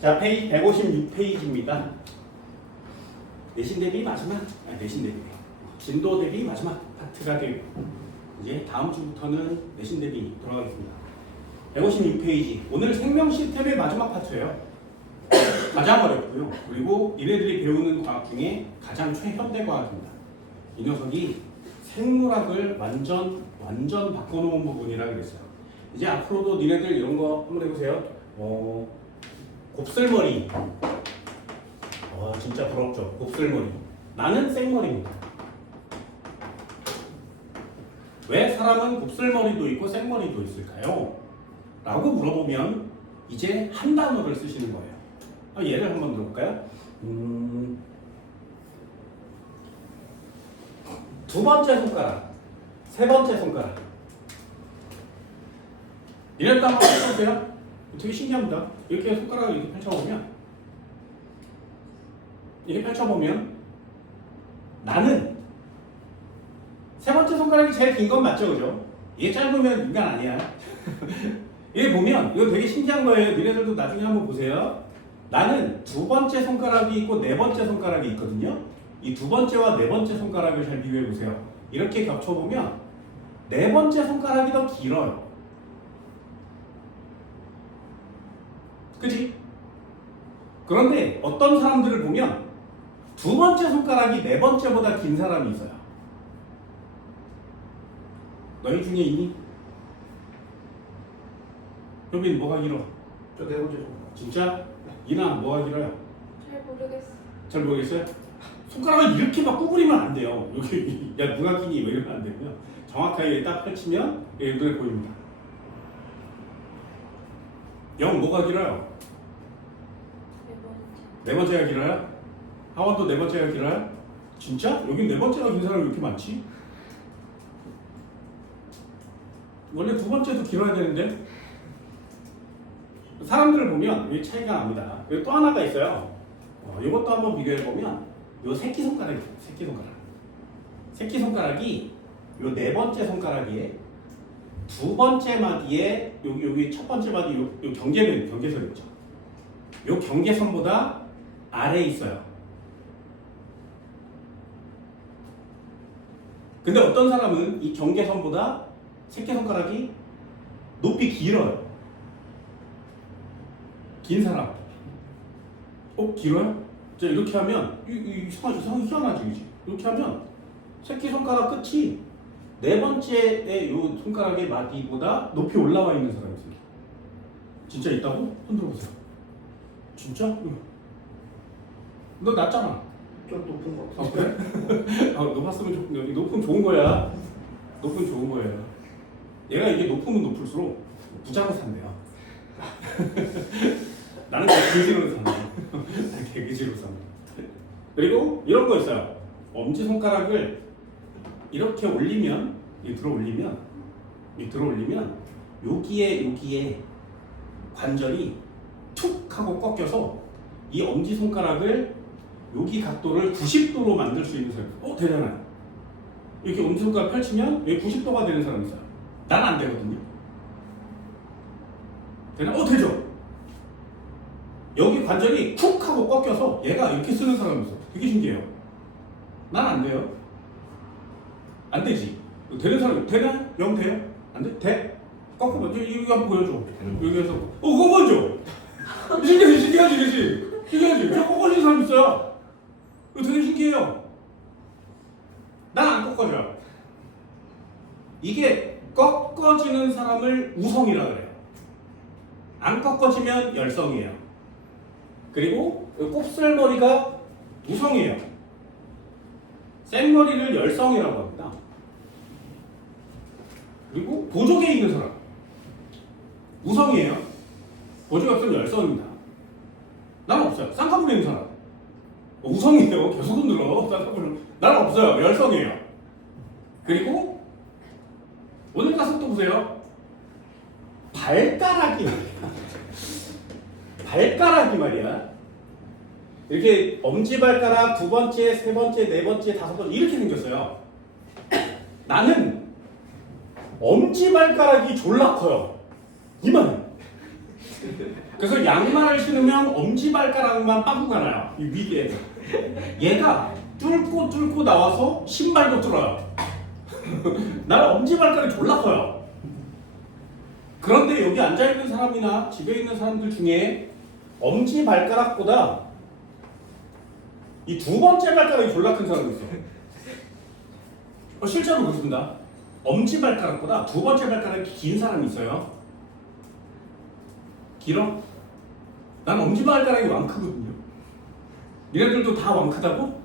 자, 페이지 156페이지입니다. 내신 대비 마지막, 내신 대비. 진도 대비 마지막 파트가 되고, 이제 다음 주부터는 내신 대비 돌아가겠습니다. 156페이지. 오늘 생명 시스템의 마지막 파트예요. 가장 어렵고요. 그리고 얘네들이 배우는 과학 중에 가장 최현대 과학입니다. 이 녀석이 생물학을 완전 바꿔놓은 부분이라 그랬어요. 이제 앞으로도 니네들 이런 거 한번 해보세요. 곱슬머리. 진짜 부럽죠. 곱슬머리. 나는 생머리입니다. 왜 사람은 곱슬머리도 있고 생머리도 있을까요? 라고 물어보면 이제 한 단어를 쓰시는 거예요. 예를 한번 들어볼까요? 두 번째 손가락, 세 번째 손가락. 이랬다 한번 펼쳐보세요. 되게 신기합니다. 이렇게 손가락을 이렇게 펼쳐보면 나는 세 번째 손가락이 제일 긴 건 맞죠, 그죠? 이게 짧으면 인간 아니야. 이게 보면 이거 되게 신기한 거예요. 니네들도 나중에 한번 보세요. 나는 두 번째 손가락이 있고 네 번째 손가락이 있거든요. 이 두 번째와 네 번째 손가락을 잘 비교해 보세요. 이렇게 겹쳐보면 네 번째 손가락이 더 길어요. 그치? 그런데 어떤 사람들을 보면 두 번째 손가락이 네 번째보다 긴 사람이 있어요. 너희 중에 있니? 효빈 뭐가 길어? 저 네 번째 손가락. 진짜? 이나 뭐가 길어요? 잘 모르겠어. 잘 모르겠어요? 손가락을 이렇게 막 구부리면 안 돼요. 여기 야 누가 끼니 왜 이러면 안 되고요. 정확하게 딱 펼치면 눈에 보입니다. 영 뭐가 길어요? 네 번째. 네 번째가 길어요? 하원도 네 번째가 길어요? 진짜? 여긴 네 번째가 긴 사람이 왜 이렇게 많지? 원래 두 번째도 길어야 되는데 사람들을 보면 이 차이가 납니다. 여기 또 하나가 있어요. 이것도 한번 비교해 보면 요 새끼손가락이 있어요. 새끼손가락이 요 네 번째 손가락에 두 번째 마디에 여기 첫 번째 마디 요 경계선 있죠. 요 경계선보다 아래에 있어요. 근데 어떤 사람은 이 경계선보다 새끼손가락이 높이 길어요. 긴 사람. 길어요? 자, 이렇게 하면 희한하지, 그지? 이렇게 하면 새끼손가락 끝이 네 번째의 요 손가락의 마디보다 높이 올라와 있는 사람이 있어요. 진짜 있다고? 손 들어보세요. 진짜? 너 낮잖아. 좀 높은 거. 아, 그래? 높았으면 높으면 좋은 거야. 높으면 좋은 거예요. 얘가 이게 높으면 높을수록 부자로 산대요. 나는 개그지로 산다. 개그지로 산다. 그리고 이런 거 있어요. 엄지손가락을 이렇게 올리면, 들어 올리면 여기에 관절이 툭 하고 꺾여서 이 엄지손가락을 여기 각도를 90도로 만들 수 있는 사람. 되잖아요. 이렇게 엄지손가락 펼치면 여기 90도가 되는 사람이 있어요. 난 안 되거든요. 되나? 되죠? 여기 관절이 쿡 하고 꺾여서 얘가 이렇게 쓰는 사람이 있어. 되게 신기해요. 난 안 돼요. 안 되지. 되는 사람이 되나? 영 돼요? 안 돼? 돼? 꺾어봐. 이거 한번 보여줘. 여기에서 그거 먼저. 신기하지, 그렇지? 신기하지? 저 꺾어지는 사람 있어요. 이거 되게 신기해요. 난 안 꺾어져. 이게 꺾어지는 사람을 우성이라 그래요. 안 꺾어지면 열성이에요. 그리고 곱슬머리가 우성이에요. 생머리를 열성이라고 합니다. 그리고 보조개 있는 사람 우성이에요. 보조개 없으면 열성입니다. 나는 없어요. 쌍꺼풀 있는 사람 우성이에요. 계속 흔들어. 쌍꺼풀. 나는 없어요. 열성이에요. 그리고 오늘 가서 또 보세요. 발가락이 말이야. 이렇게 엄지발가락 두 번째, 세 번째, 네 번째, 다섯 번째 이렇게 생겼어요. 나는 엄지발가락이 졸라 커요. 이만해. 그래서 양말을 신으면 엄지발가락만 빠꾸가 나요. 이 위에. 얘가 뚫고 나와서 신발도 뚫어요. 나는 엄지발가락이 졸라 커요. 그런데 여기 앉아있는 사람이나 집에 있는 사람들 중에 엄지발가락보다 이 두 번째 발가락이 졸라 큰 사람이 있어요. 실제로 그렇습니다. 엄지발가락보다 두 번째 발가락이 긴 사람이 있어요. 길어? 난 엄지발가락이 왕크거든요. 니네들도 다 왕크다고?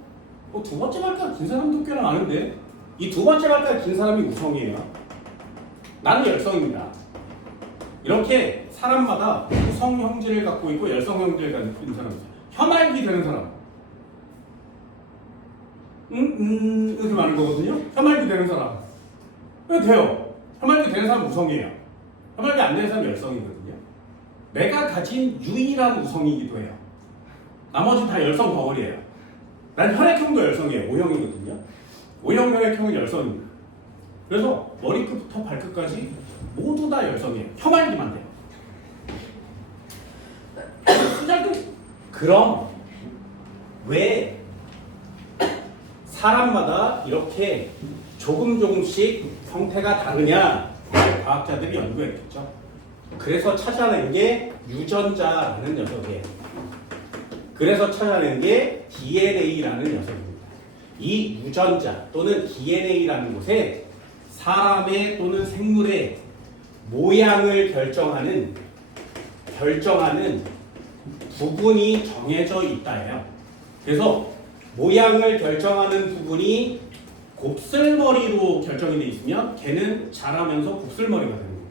두 번째 발가락 긴 사람도 꽤나 많은데 이 두 번째 발가락 긴 사람이 우성이에요. 나는 열성입니다. 이렇게 사람마다 우성 형질을 갖고 있고 열성 형질을 갖고 있는 사람이 있어요. 혀말기 되는 사람 이렇게 많은 거거든요. 혀말기 되는 사람 왜 돼요? 혀말기 되는 사람 우성이에요. 혀말기 안 되는 사람 열성이거든요. 내가 가진 유일한 우성이기도 해요. 나머지 다 열성 덩어리예요. 난 혈액형도 열성이에요. O형이거든요. O형 혈액형은 열성입니다. 그래서 머리끝부터 발끝까지 모두 다 열성이에요. 혀말기만 돼요. 그럼 왜 사람마다 이렇게 조금씩 형태가 다르냐? 과학자들이 연구했겠죠. 그래서 찾아낸 게 유전자라는 녀석이에요. 그래서 찾아낸 게 DNA라는 녀석입니다. 이 유전자 또는 DNA라는 곳에 사람의 또는 생물의 모양을 결정하는 부분이 정해져 있다예요. 그래서 모양을 결정하는 부분이 곱슬머리로 결정이 돼 있으면 걔는 자라면서 곱슬머리가 되는 거예요.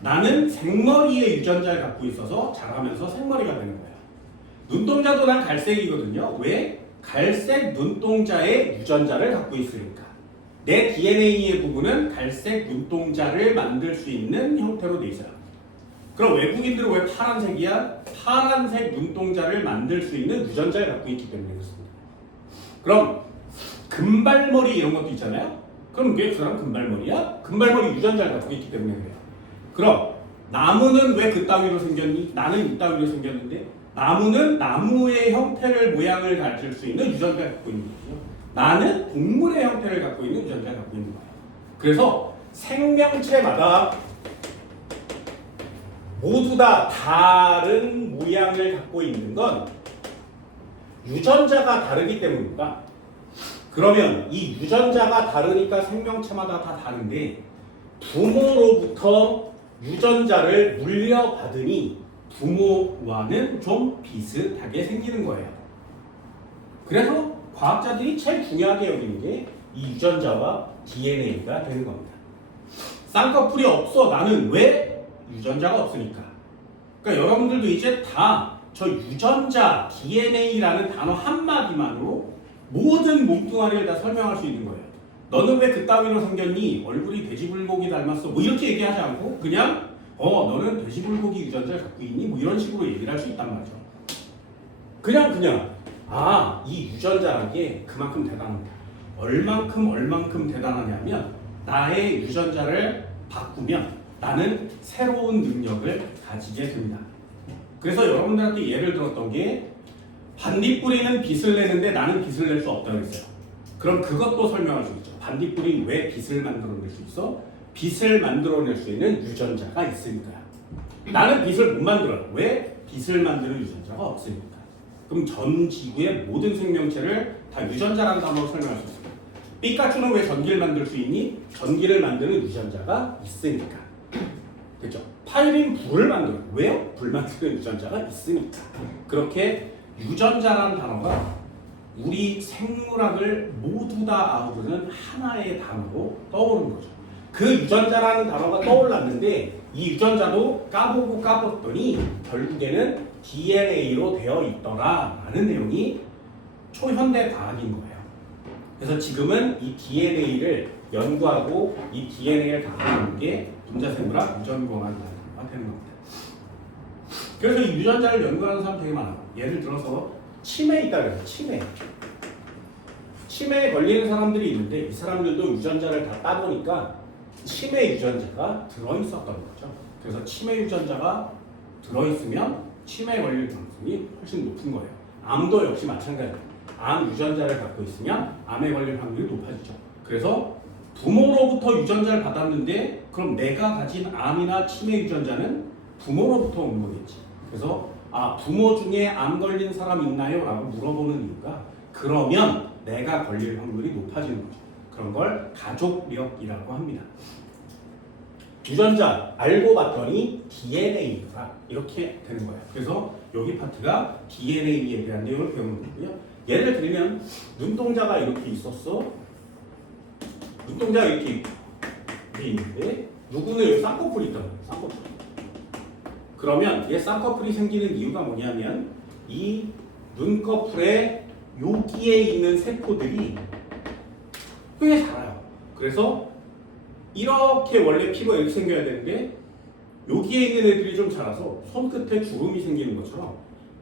나는 생머리의 유전자를 갖고 있어서 자라면서 생머리가 되는 거예요. 눈동자도 난 갈색이거든요. 왜? 갈색 눈동자의 유전자를 갖고 있으니까. 내 DNA의 부분은 갈색 눈동자를 만들 수 있는 형태로 돼 있어요. 그럼 외국인들은 왜 파란색이야? 파란색 눈동자를 만들 수 있는 유전자를 갖고 있기 때문에 그렇습니다. 그럼 금발머리 이런 것도 있잖아요. 그럼 왜 그 사람 금발머리야? 금발머리 유전자를 갖고 있기 때문에 그래요. 그럼 나무는 왜 그따위로 생겼니? 나는 이따위로 생겼는데 나무는 나무의 형태를 모양을 가질 수 있는 유전자를 갖고 있는 거죠. 나는 동물의 형태를 갖고 있는 유전자를 갖고 있는 거예요. 그래서 생명체마다 모두 다 다른 모양을 갖고 있는 건 유전자가 다르기 때문입니다. 그러면 이 유전자가 다르니까 생명체마다 다 다른데 부모로부터 유전자를 물려받으니 부모와는 좀 비슷하게 생기는 거예요. 그래서 과학자들이 제일 중요하게 여기는 게 이 유전자와 DNA가 되는 겁니다. 쌍꺼풀이 없어. 나는 왜? 유전자가 없으니까. 그러니까 여러분들도 이제 다 저 유전자, DNA라는 단어 한마디만으로 모든 몸뚱아리를 다 설명할 수 있는 거예요. 너는 왜 그따위로 생겼니? 얼굴이 돼지불고기 닮았어. 뭐 이렇게 얘기하지 않고 그냥 너는 돼지불고기 유전자를 갖고 있니? 뭐 이런 식으로 얘기를 할 수 있단 말이죠. 그냥 이 유전자라는 게 그만큼 대단합니다. 얼만큼 대단하냐면 나의 유전자를 바꾸면 나는 새로운 능력을 가지게 됩니다. 그래서 여러분들한테 예를 들었던 게 반딧불이는 빛을 내는데 나는 빛을 낼 수 없다고 했어요. 그럼 그것도 설명할 수 있죠. 반딧불이 왜 빛을 만들어낼 수 있어? 빛을 만들어낼 수 있는 유전자가 있으니까요. 나는 빛을 못 만들어요. 왜? 빛을 만드는 유전자가 없으니까. 그럼 전 지구의 모든 생명체를 다 유전자라는 단어로 설명할 수 있어요. 피카츄는 왜 전기를 만들 수 있니? 전기를 만드는 유전자가 있으니까. 그렇죠? 파이린 불을 만들어요. 왜요? 불 만드는 유전자가 있으니까. 그렇게 유전자라는 단어가 우리 생물학을 모두 다 아우르는 하나의 단어로 떠오르는 거죠. 그 유전자라는 단어가 떠올랐는데 이 유전자도 까보고 까봤더니 결국에는 DNA로 되어 있더라라는 내용이 초현대 과학인 거예요. 그래서 지금은 이 DNA를 연구하고 이 DNA를 다루는 게 분자생물학 유전공학이 되는 겁니다. 그래서 이 유전자를 연구하는 사람 되게 많아요. 예를 들어서 치매에 있다 그래요. 치매에 걸리는 사람들이 있는데 이 사람들도 유전자를 다 따보니까 치매 유전자가 들어있었던 거죠. 그래서 치매 유전자가 들어있으면 치매에 걸릴 가능성이 훨씬 높은 거예요. 암도 역시 마찬가지예요. 암 유전자를 갖고 있으면 암에 걸릴 확률이 높아지죠. 그래서 부모로부터 유전자를 받았는데 그럼 내가 가진 암이나 치매 유전자는 부모로부터 온 거겠지. 그래서 부모 중에 암 걸린 사람 있나요? 라고 물어보는 이유가 그러면 내가 걸릴 확률이 높아지는 거죠. 그런 걸 가족력이라고 합니다. 유전자 알고 봤더니 DNA가 이렇게 되는 거예요. 그래서 여기 파트가 DNA에 대한 내용을 배우는 거고요. 예를 들면 눈동자가 이렇게 있었어. 눈동자가 이렇게 있는데 누구는 여기 쌍꺼풀이 있단 말이에요. 쌍꺼풀. 그러면 얘 쌍꺼풀이 생기는 이유가 뭐냐면 이 눈꺼풀에 여기에 있는 세포들이 꽤 자라요. 그래서 이렇게 원래 피부가 이렇게 생겨야 되는데 여기에 있는 애들이 좀 자라서 손끝에 주름이 생기는 것처럼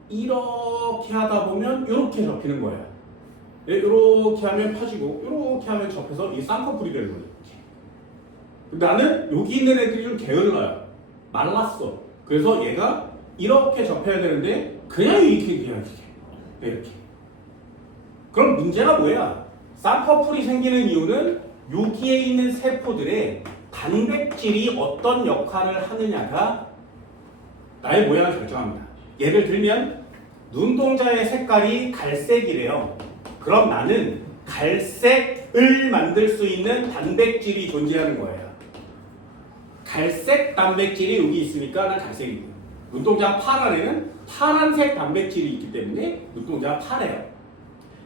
이렇게 하다 보면 이렇게 접히는 거예요. 이렇게 하면 펴지고 이렇게 하면 접혀서 이 쌍꺼풀이 되는 거예요. 이렇게. 나는 여기 있는 애들이 좀 게을러요. 말랐어. 그래서 얘가 이렇게 접혀야 되는데 그냥 이렇게. 그럼 문제가 뭐야? 쌍꺼풀이 생기는 이유는 여기에 있는 세포들의 단백질이 어떤 역할을 하느냐가 나의 모양을 결정합니다. 예를 들면 눈동자의 색깔이 갈색이래요. 그럼 나는 갈색을 만들 수 있는 단백질이 존재하는 거예요. 갈색 단백질이 여기 있으니까 난 갈색이고 눈동자 파란 애는 파란색 단백질이 있기 때문에 눈동자가 파래요.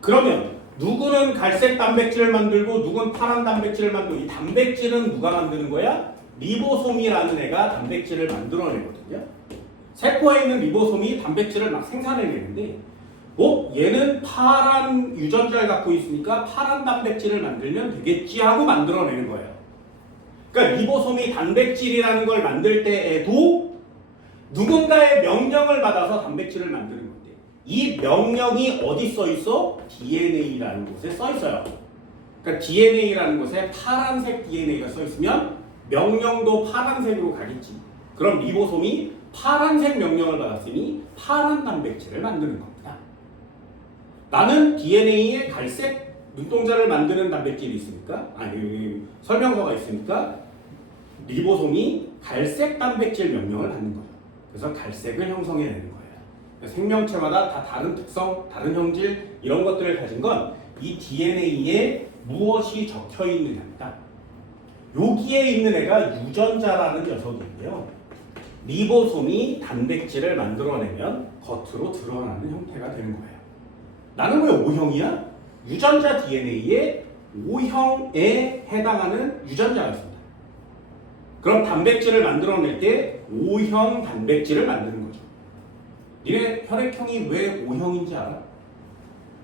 그러면 누구는 갈색 단백질을 만들고 누구는 파란 단백질을 만들고 이 단백질은 누가 만드는 거야? 리보솜이라는 애가 단백질을 만들어내거든요. 세포에 있는 리보솜이 단백질을 막 생산해내는데 얘는 파란 유전자를 갖고 있으니까 파란 단백질을 만들면 되겠지 하고 만들어내는 거예요. 그러니까 리보솜이 단백질이라는 걸 만들 때에도 누군가의 명령을 받아서 단백질을 만드는 건데 이 명령이 어디 써 있어? DNA라는 곳에 써 있어요. 그러니까 DNA라는 곳에 파란색 DNA가 써 있으면 명령도 파란색으로 가겠지. 그럼 리보솜이 파란색 명령을 받았으니 파란 단백질을 만드는 겁니다. 나는 DNA에 갈색 눈동자를 만드는 단백질이 있으니까 설명서가 있으니까 리보솜이 갈색 단백질 명령을 받는 거예요. 그래서 갈색을 형성해내는 거예요. 생명체마다 다 다른 특성, 다른 형질 이런 것들을 가진 건 이 DNA에 무엇이 적혀 있느냐입니다. 여기에 있는 애가 유전자라는 녀석인데요. 리보솜이 단백질을 만들어내면 겉으로 드러나는 형태가 되는 거예요. 나는 왜 O형이야? 유전자 DNA에 O형에 해당하는 유전자가 있습니다. 그럼 단백질을 만들어낼 때 O형 단백질을 만드는 거죠. 니네 혈액형이 왜 O형인지 알아?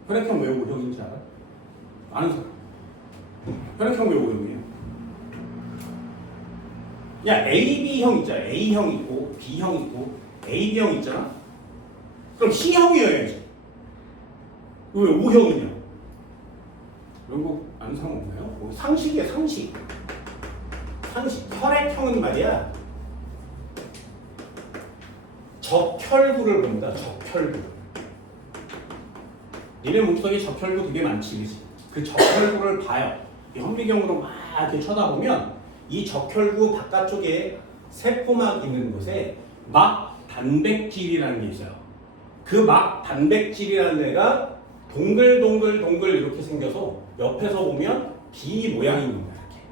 혈액형 왜 O형인지 알아? 아는 사람. 혈액형 왜 O형이에요? 야, AB형 있잖아. A형 있고 B형 있고 AB형 있잖아. 그럼 C형이어야지. 왜 O형이냐? 이런 거 아는 사람 없나요? 상식이야, 상식. 혈액형은 말이야. 적혈구를 봅니다. 적혈구. 니네 몸속에 적혈구 되게 많지, 그치? 그 적혈구를 봐요. 현미경으로 막 이렇게 쳐다보면 이 적혈구 바깥쪽에 세포막 있는 곳에 막 단백질이라는 게 있어요. 그 막 단백질이라는 애가 동글동글 이렇게 생겨서 옆에서 보면 B 모양인 겁니다. 이렇게.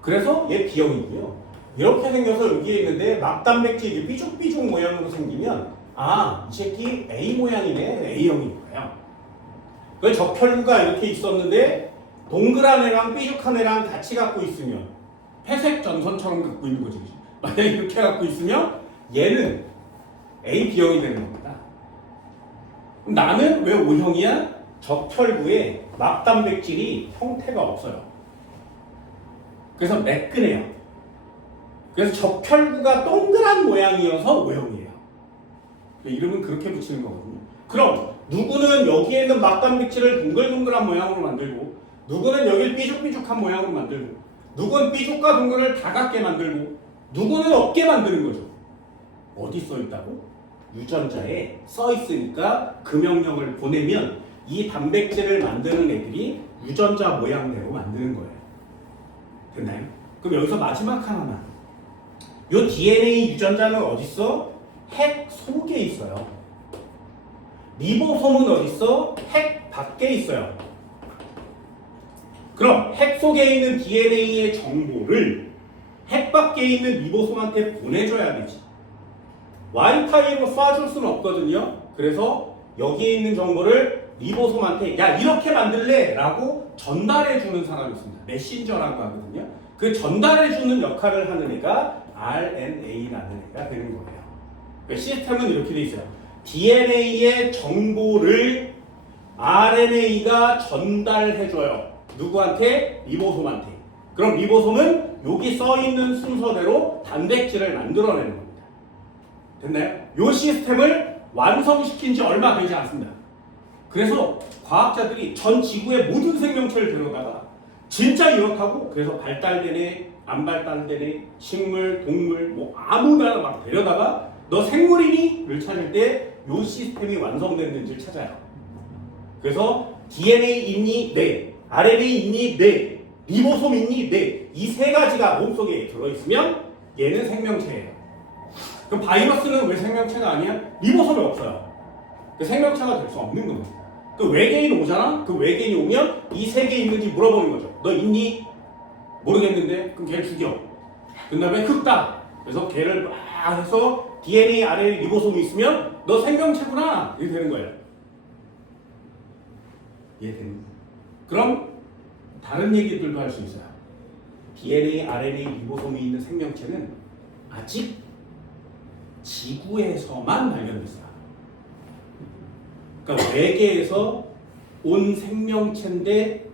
그래서 얘 B형이고요. 이렇게 생겨서 여기에 있는데 막 단백질이 삐죽삐죽 모양으로 생기면 이 새끼 A 모양이네. A형인 거예요. 그 적혈구가 이렇게 있었는데 동그란 애랑 삐죽한 애랑 같이 갖고 있으면 회색 전선처럼 갖고 있는 거지. 만약에 이렇게 갖고 있으면 얘는 A, B형이 되는 겁니다. 그럼 나는 왜 O형이야? 적혈구에 막 단백질이 형태가 없어요. 그래서 매끈해요. 그래서 적혈구가 동그란 모양이어서 O형이에요. 이름은 그렇게 붙이는 거거든요. 그럼 누구는 여기에 있는 막 단백질을 동글동글한 모양으로 만들고 누구는 여기를 삐죽삐죽한 모양으로 만들고 누구는 삐죽과 동글을 다 같게 만들고 누구는 없게 만드는 거죠. 어디 써 있다고? 유전자에 써 있으니까 그 명령을 보내면 이 단백질을 만드는 애들이 유전자 모양대로 만드는 거예요. 됐나요? 그럼 여기서 마지막 하나만. 요 DNA 유전자는 어디 있어? 핵 속에 있어요. 리보솜은 어디 있어? 핵 밖에 있어요. 그럼 핵 속에 있는 DNA의 정보를 핵 밖에 있는 리보솜한테 보내줘야 되지. 와이파이로 쏴줄 수는 없거든요. 그래서 여기에 있는 정보를 리보솜한테 야 이렇게 만들래? 라고 전달해주는 사람이 있습니다. 메신저라고 하거든요. 그 전달해주는 역할을 하는 애가 RNA라는 애가 되는 거예요. 그러니까 시스템은 이렇게 돼 있어요. DNA의 정보를 RNA가 전달해줘요. 누구한테? 리보솜한테. 그럼 리보솜은 여기 써있는 순서대로 단백질을 만들어내는 겁니다. 됐나요? 이 시스템을 완성시킨 지 얼마 되지 않습니다. 그래서 과학자들이 전 지구의 모든 생명체를 데려다가 진짜 이렇다고 그래서 발달되네 안 발달되네 식물 동물 뭐 아무나 막 데려다가 너 생물이니? 를 찾을 때 이 시스템이 완성됐는지를 찾아요. 그래서 DNA 있니? 네. RNA 있니? 네. 리보솜 있니? 네. 이 세 가지가 몸속에 들어있으면 얘는 생명체예요. 그럼 바이러스는 왜 생명체가 아니야? 리보솜이 없어요. 그 생명체가 될 수 없는 겁니다. 그 외계인 오잖아? 그 외계인이 오면 이 세 개 있는지 물어보는 거죠. 너 있니? 모르겠는데? 그럼 걔를 죽여. 그 다음에 흑다. 그래서 걔를 막 해서 DNA, RNA, 리보솜이 있으면 너 생명체구나. 이렇게 되는 거예요. 이해되는 거예요. 그럼 다른 얘기들도 할 수 있어요. DNA, RNA, 리보솜이 있는 생명체는 아직 지구에서만 발견됐어요. 그러니까 외계에서 온 생명체인데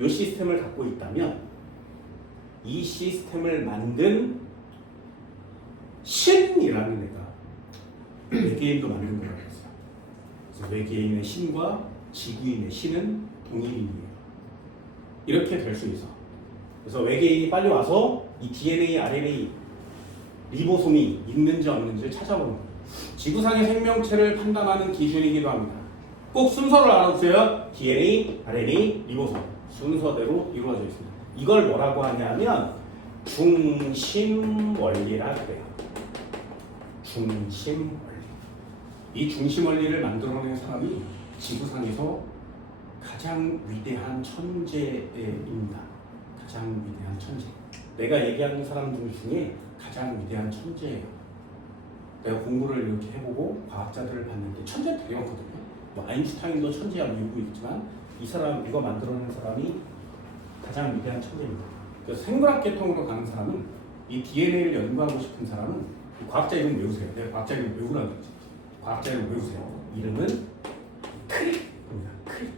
이 시스템을 갖고 있다면 이 시스템을 만든 신이라는 애가 외계인도 만든 거라고 했어요. 그래서 외계인의 신과 지구인의 신은 동일인이에요. 이렇게 될 수 있어. 그래서 외계인이 빨리 와서 이 DNA, RNA, 리보솜이 있는지 없는지를 찾아보는 거예요. 지구상의 생명체를 판단하는 기준이기도 합니다. 꼭 순서를 알아두세요. DNA, RNA, 리보솜 순서대로 이루어져 있습니다. 이걸 뭐라고 하냐면 중심 원리라고 해요. 중심 원리. 이 중심 원리를 만들어낸 사람이 지구상에서 가장 위대한 천재입니다. 가장 위대한 천재. 내가 얘기하는 사람들 중에 가장 위대한 천재예요. 내가 공부를 이렇게 해보고 과학자들을 봤는데 천재 되게 많거든요. 뭐 아인슈타인도 천재야 밀고 있지만 이 사람 이거 만들어낸 사람이 가장 위대한 천재입니다. 그래서 생물학 계통으로 가는 사람은 이 DNA를 연구하고 싶은 사람은 과학자 이름 외우세요. 내가 과학자 이름 외우라고 했지. 과학자 이름 외우세요. 이름은 크릭입니다. 크릭.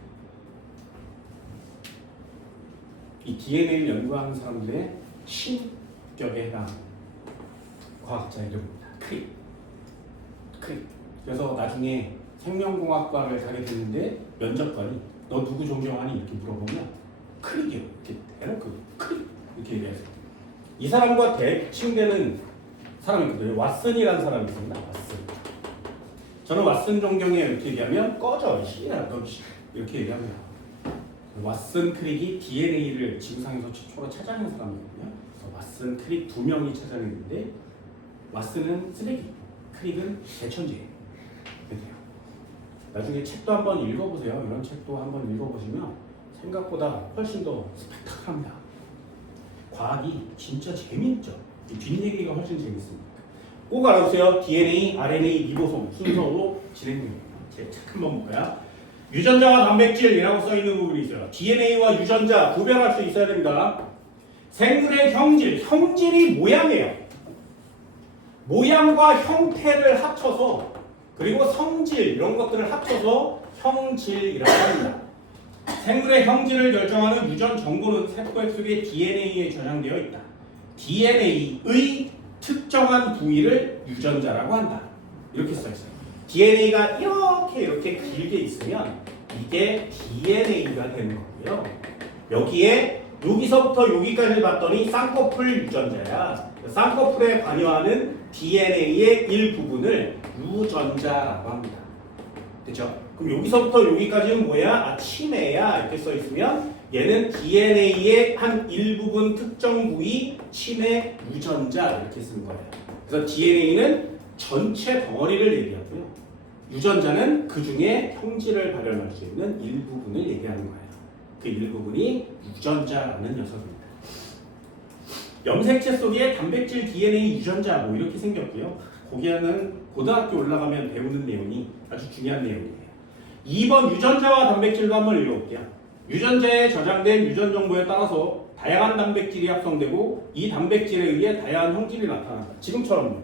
이 DNA를 연구하는 사람들의 신격에 해당하는 과학자 이름입니다. 크릭. 크릭. 그래서 나중에 생명공학과를 가게 됐는데 면접관이 너 누구 존경하니? 이렇게 물어보면 크릭이요. 이렇게 대놓고 크릭 이렇게 얘기하세요. 이 사람과 대칭되는 사람이 있거든요. 왓슨이라는 사람이 있습니다. 왓슨. 저는 왓슨 존경에 이렇게 얘기하면 꺼져 씨야 너 이렇게 얘기합니다. 왓슨 크릭이 DNA를 지구상에서 최초로 찾아낸 사람이거든요. 그래서 왓슨 크릭 두 명이 찾아냈는데 왓슨은 쓰레기, 크릭은 대천재예요. 돼요. 나중에 책도 한번 읽어보세요. 이런 책도 한번 읽어보시면 생각보다 훨씬 더 스펙타클합니다. 과학이 진짜 재밌죠. 뒷얘기가 훨씬 재밌습니다. 꼭 알아두세요. DNA, RNA, 리보솜 순서로 진행됩니다. 책 한번 볼까요? 유전자와 단백질이라고 써있는 부분이 있어요. DNA와 유전자 구별할 수 있어야 됩니다. 생물의 형질, 형질이 모양이에요. 모양과 형태를 합쳐서 그리고 성질 이런 것들을 합쳐서 형질이라고 합니다. 생물의 형질을 결정하는 유전 정보는 세포액 속에 DNA에 저장되어 있다. DNA의 특정한 부위를 유전자라고 한다. 이렇게 써있어요. DNA가 이렇게 길게 있으면 이게 DNA가 되는 거고요. 여기서부터 여기까지 봤더니 쌍꺼풀 유전자야. 쌍꺼풀에 관여하는 DNA의 일부분을 유전자라고 합니다. 됐죠? 그럼 여기서부터 여기까지는 뭐야? 아, 치매야 이렇게 써 있으면 얘는 DNA의 한 일부분 특정 부위 치매 유전자 이렇게 쓰는 거예요. 그래서 DNA는 전체 덩어리를 얘기하고요. 유전자는 그 중에 형질을 발현할 수 있는 일부분을 얘기하는 거예요. 그 일부분이 유전자라는 녀석입니다. 염색체 속에 단백질 DNA 유전자 뭐 이렇게 생겼고요. 거기에는 고등학교 올라가면 배우는 내용이 아주 중요한 내용이에요. 2번 유전자와 단백질도 한번 읽어볼게요. 유전자에 저장된 유전 정보에 따라서 다양한 단백질이 합성되고 이 단백질에 의해 다양한 형질이 나타난다. 지금처럼요.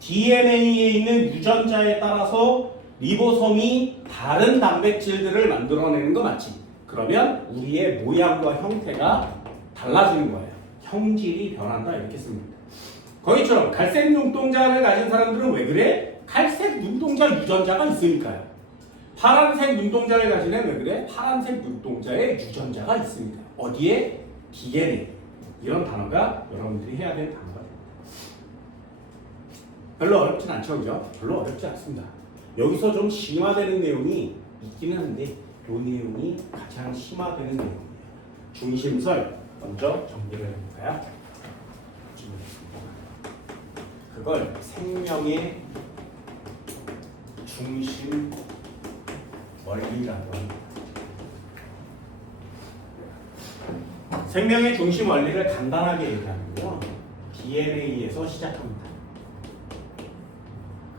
DNA에 있는 유전자에 따라서 리보솜이 다른 단백질들을 만들어내는 거 맞지? 그러면 우리의 모양과 형태가 달라지는 거예요. 형질이 변한다 이렇게 씁니다. 거기처럼 갈색 눈동자를 가진 사람들은 왜 그래? 갈색 눈동자 유전자가 있으니까요. 파란색 눈동자를 가진 애는 왜 그래? 파란색 눈동자에 유전자가 있습니다. 어디에? DNA. 이런 단어가 여러분들이 해야 되는 단어가 됩니다. 별로 어렵진 않죠, 그죠? 별로 어렵지 않습니다. 여기서 좀 심화되는 내용이 있기는 한데 이 내용이 가장 심화되는 내용이에요. 중심설 먼저 정리를 해볼까요? 그걸 생명의 중심 원리라고 합니다. 생명의 중심 원리를 간단하게 얘기하면요. DNA에서 시작합니다.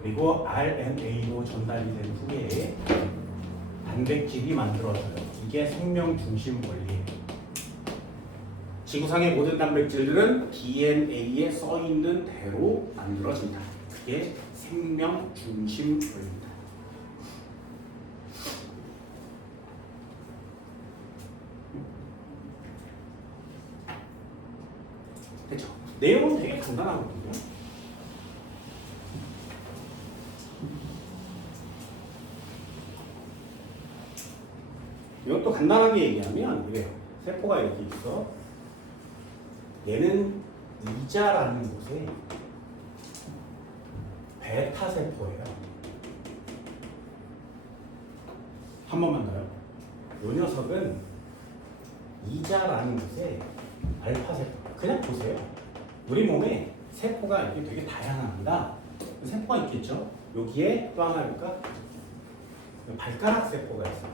그리고 RNA로 전달이 된 후에 단백질이 만들어져요. 이게 생명 중심 원리예요. 지구상의 모든 단백질들은 DNA에 써있는 대로 만들어진다. 그게 생명 중심 원리입니다. 됐죠? 내용은 되게 간단하거든요. 이것도 간단하게 얘기하면 이래요. 세포가 이렇게 있어. 얘는 이자라는 곳에 베타 세포예요. 한 번만 더요. 이 녀석은 이자라는 곳에 알파 세포. 그냥 보세요. 우리 몸에 세포가 이렇게 되게 다양합니다. 세포가 있겠죠. 여기에 또 하나 볼까? 발가락 세포가 있어요.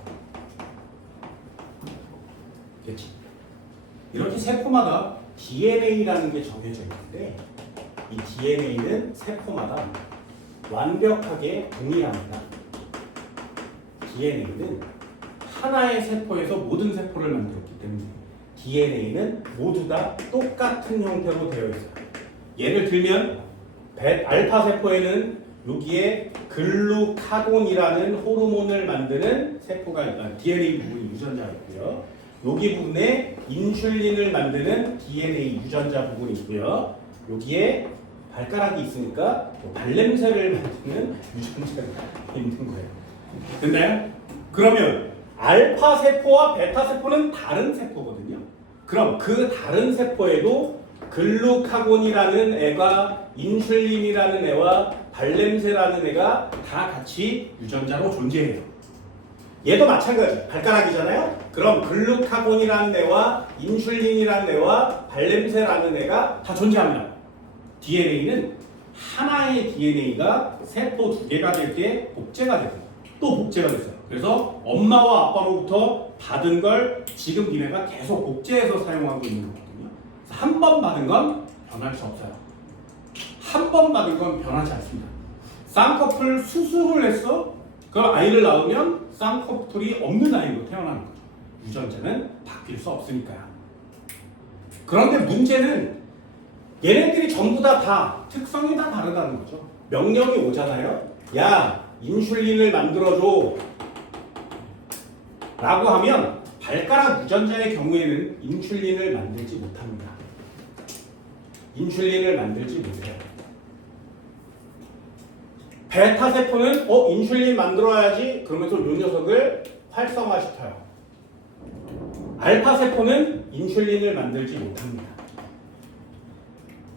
그렇지? 이렇게 세포마다 DNA라는 게 정해져 있는데 이 DNA는 세포마다 완벽하게 동일합니다. DNA는 하나의 세포에서 모든 세포를 만들었기 때문에 DNA는 모두 다 똑같은 형태로 되어 있어요. 예를 들면 알파 세포에는 여기에 글루카곤이라는 호르몬을 만드는 세포가 DNA 부분이 유전자가 있고요. 여기 부분에 인슐린을 만드는 DNA 유전자 부분이 있고요. 여기에 발가락이 있으니까 발냄새를 만드는 유전자가 있는 거예요. 됐나요? 그러면 알파 세포와 베타 세포는 다른 세포거든요. 그럼 그 다른 세포에도 글루카곤이라는 애가 인슐린이라는 애와 발냄새라는 애가 다 같이 유전자로 존재해요. 얘도 마찬가지. 발가락이잖아요. 그럼 글루카곤이라는 애와 인슐린이라는 애와 발냄새라는 애가 다 존재합니다. DNA는 하나의 DNA가 세포 두 개가 될 게 복제가 되고 또 복제가 됐어요. 그래서 엄마와 아빠로부터 받은 걸 지금 니네가 계속 복제해서 사용하고 있는 거거든요. 한 번 받은 건 변할 수 없어요. 한 번 받은 건 변하지 않습니다. 쌍꺼풀 수술을 했어? 그 아이를 낳으면 쌍꺼풀이 없는 아이로 태어나는 거죠. 유전자는 바뀔 수 없으니까요. 그런데 문제는 얘네들이 전부 다 특성이 다 다르다는 거죠. 명령이 오잖아요. 야, 인슐린을 만들어줘 라고 하면 발가락 유전자의 경우에는 인슐린을 만들지 못합니다. 인슐린을 만들지 못해요. 베타 세포는 인슐린 만들어야지 그러면서 이 녀석을 활성화시켜요. 알파 세포는 인슐린을 만들지 못합니다.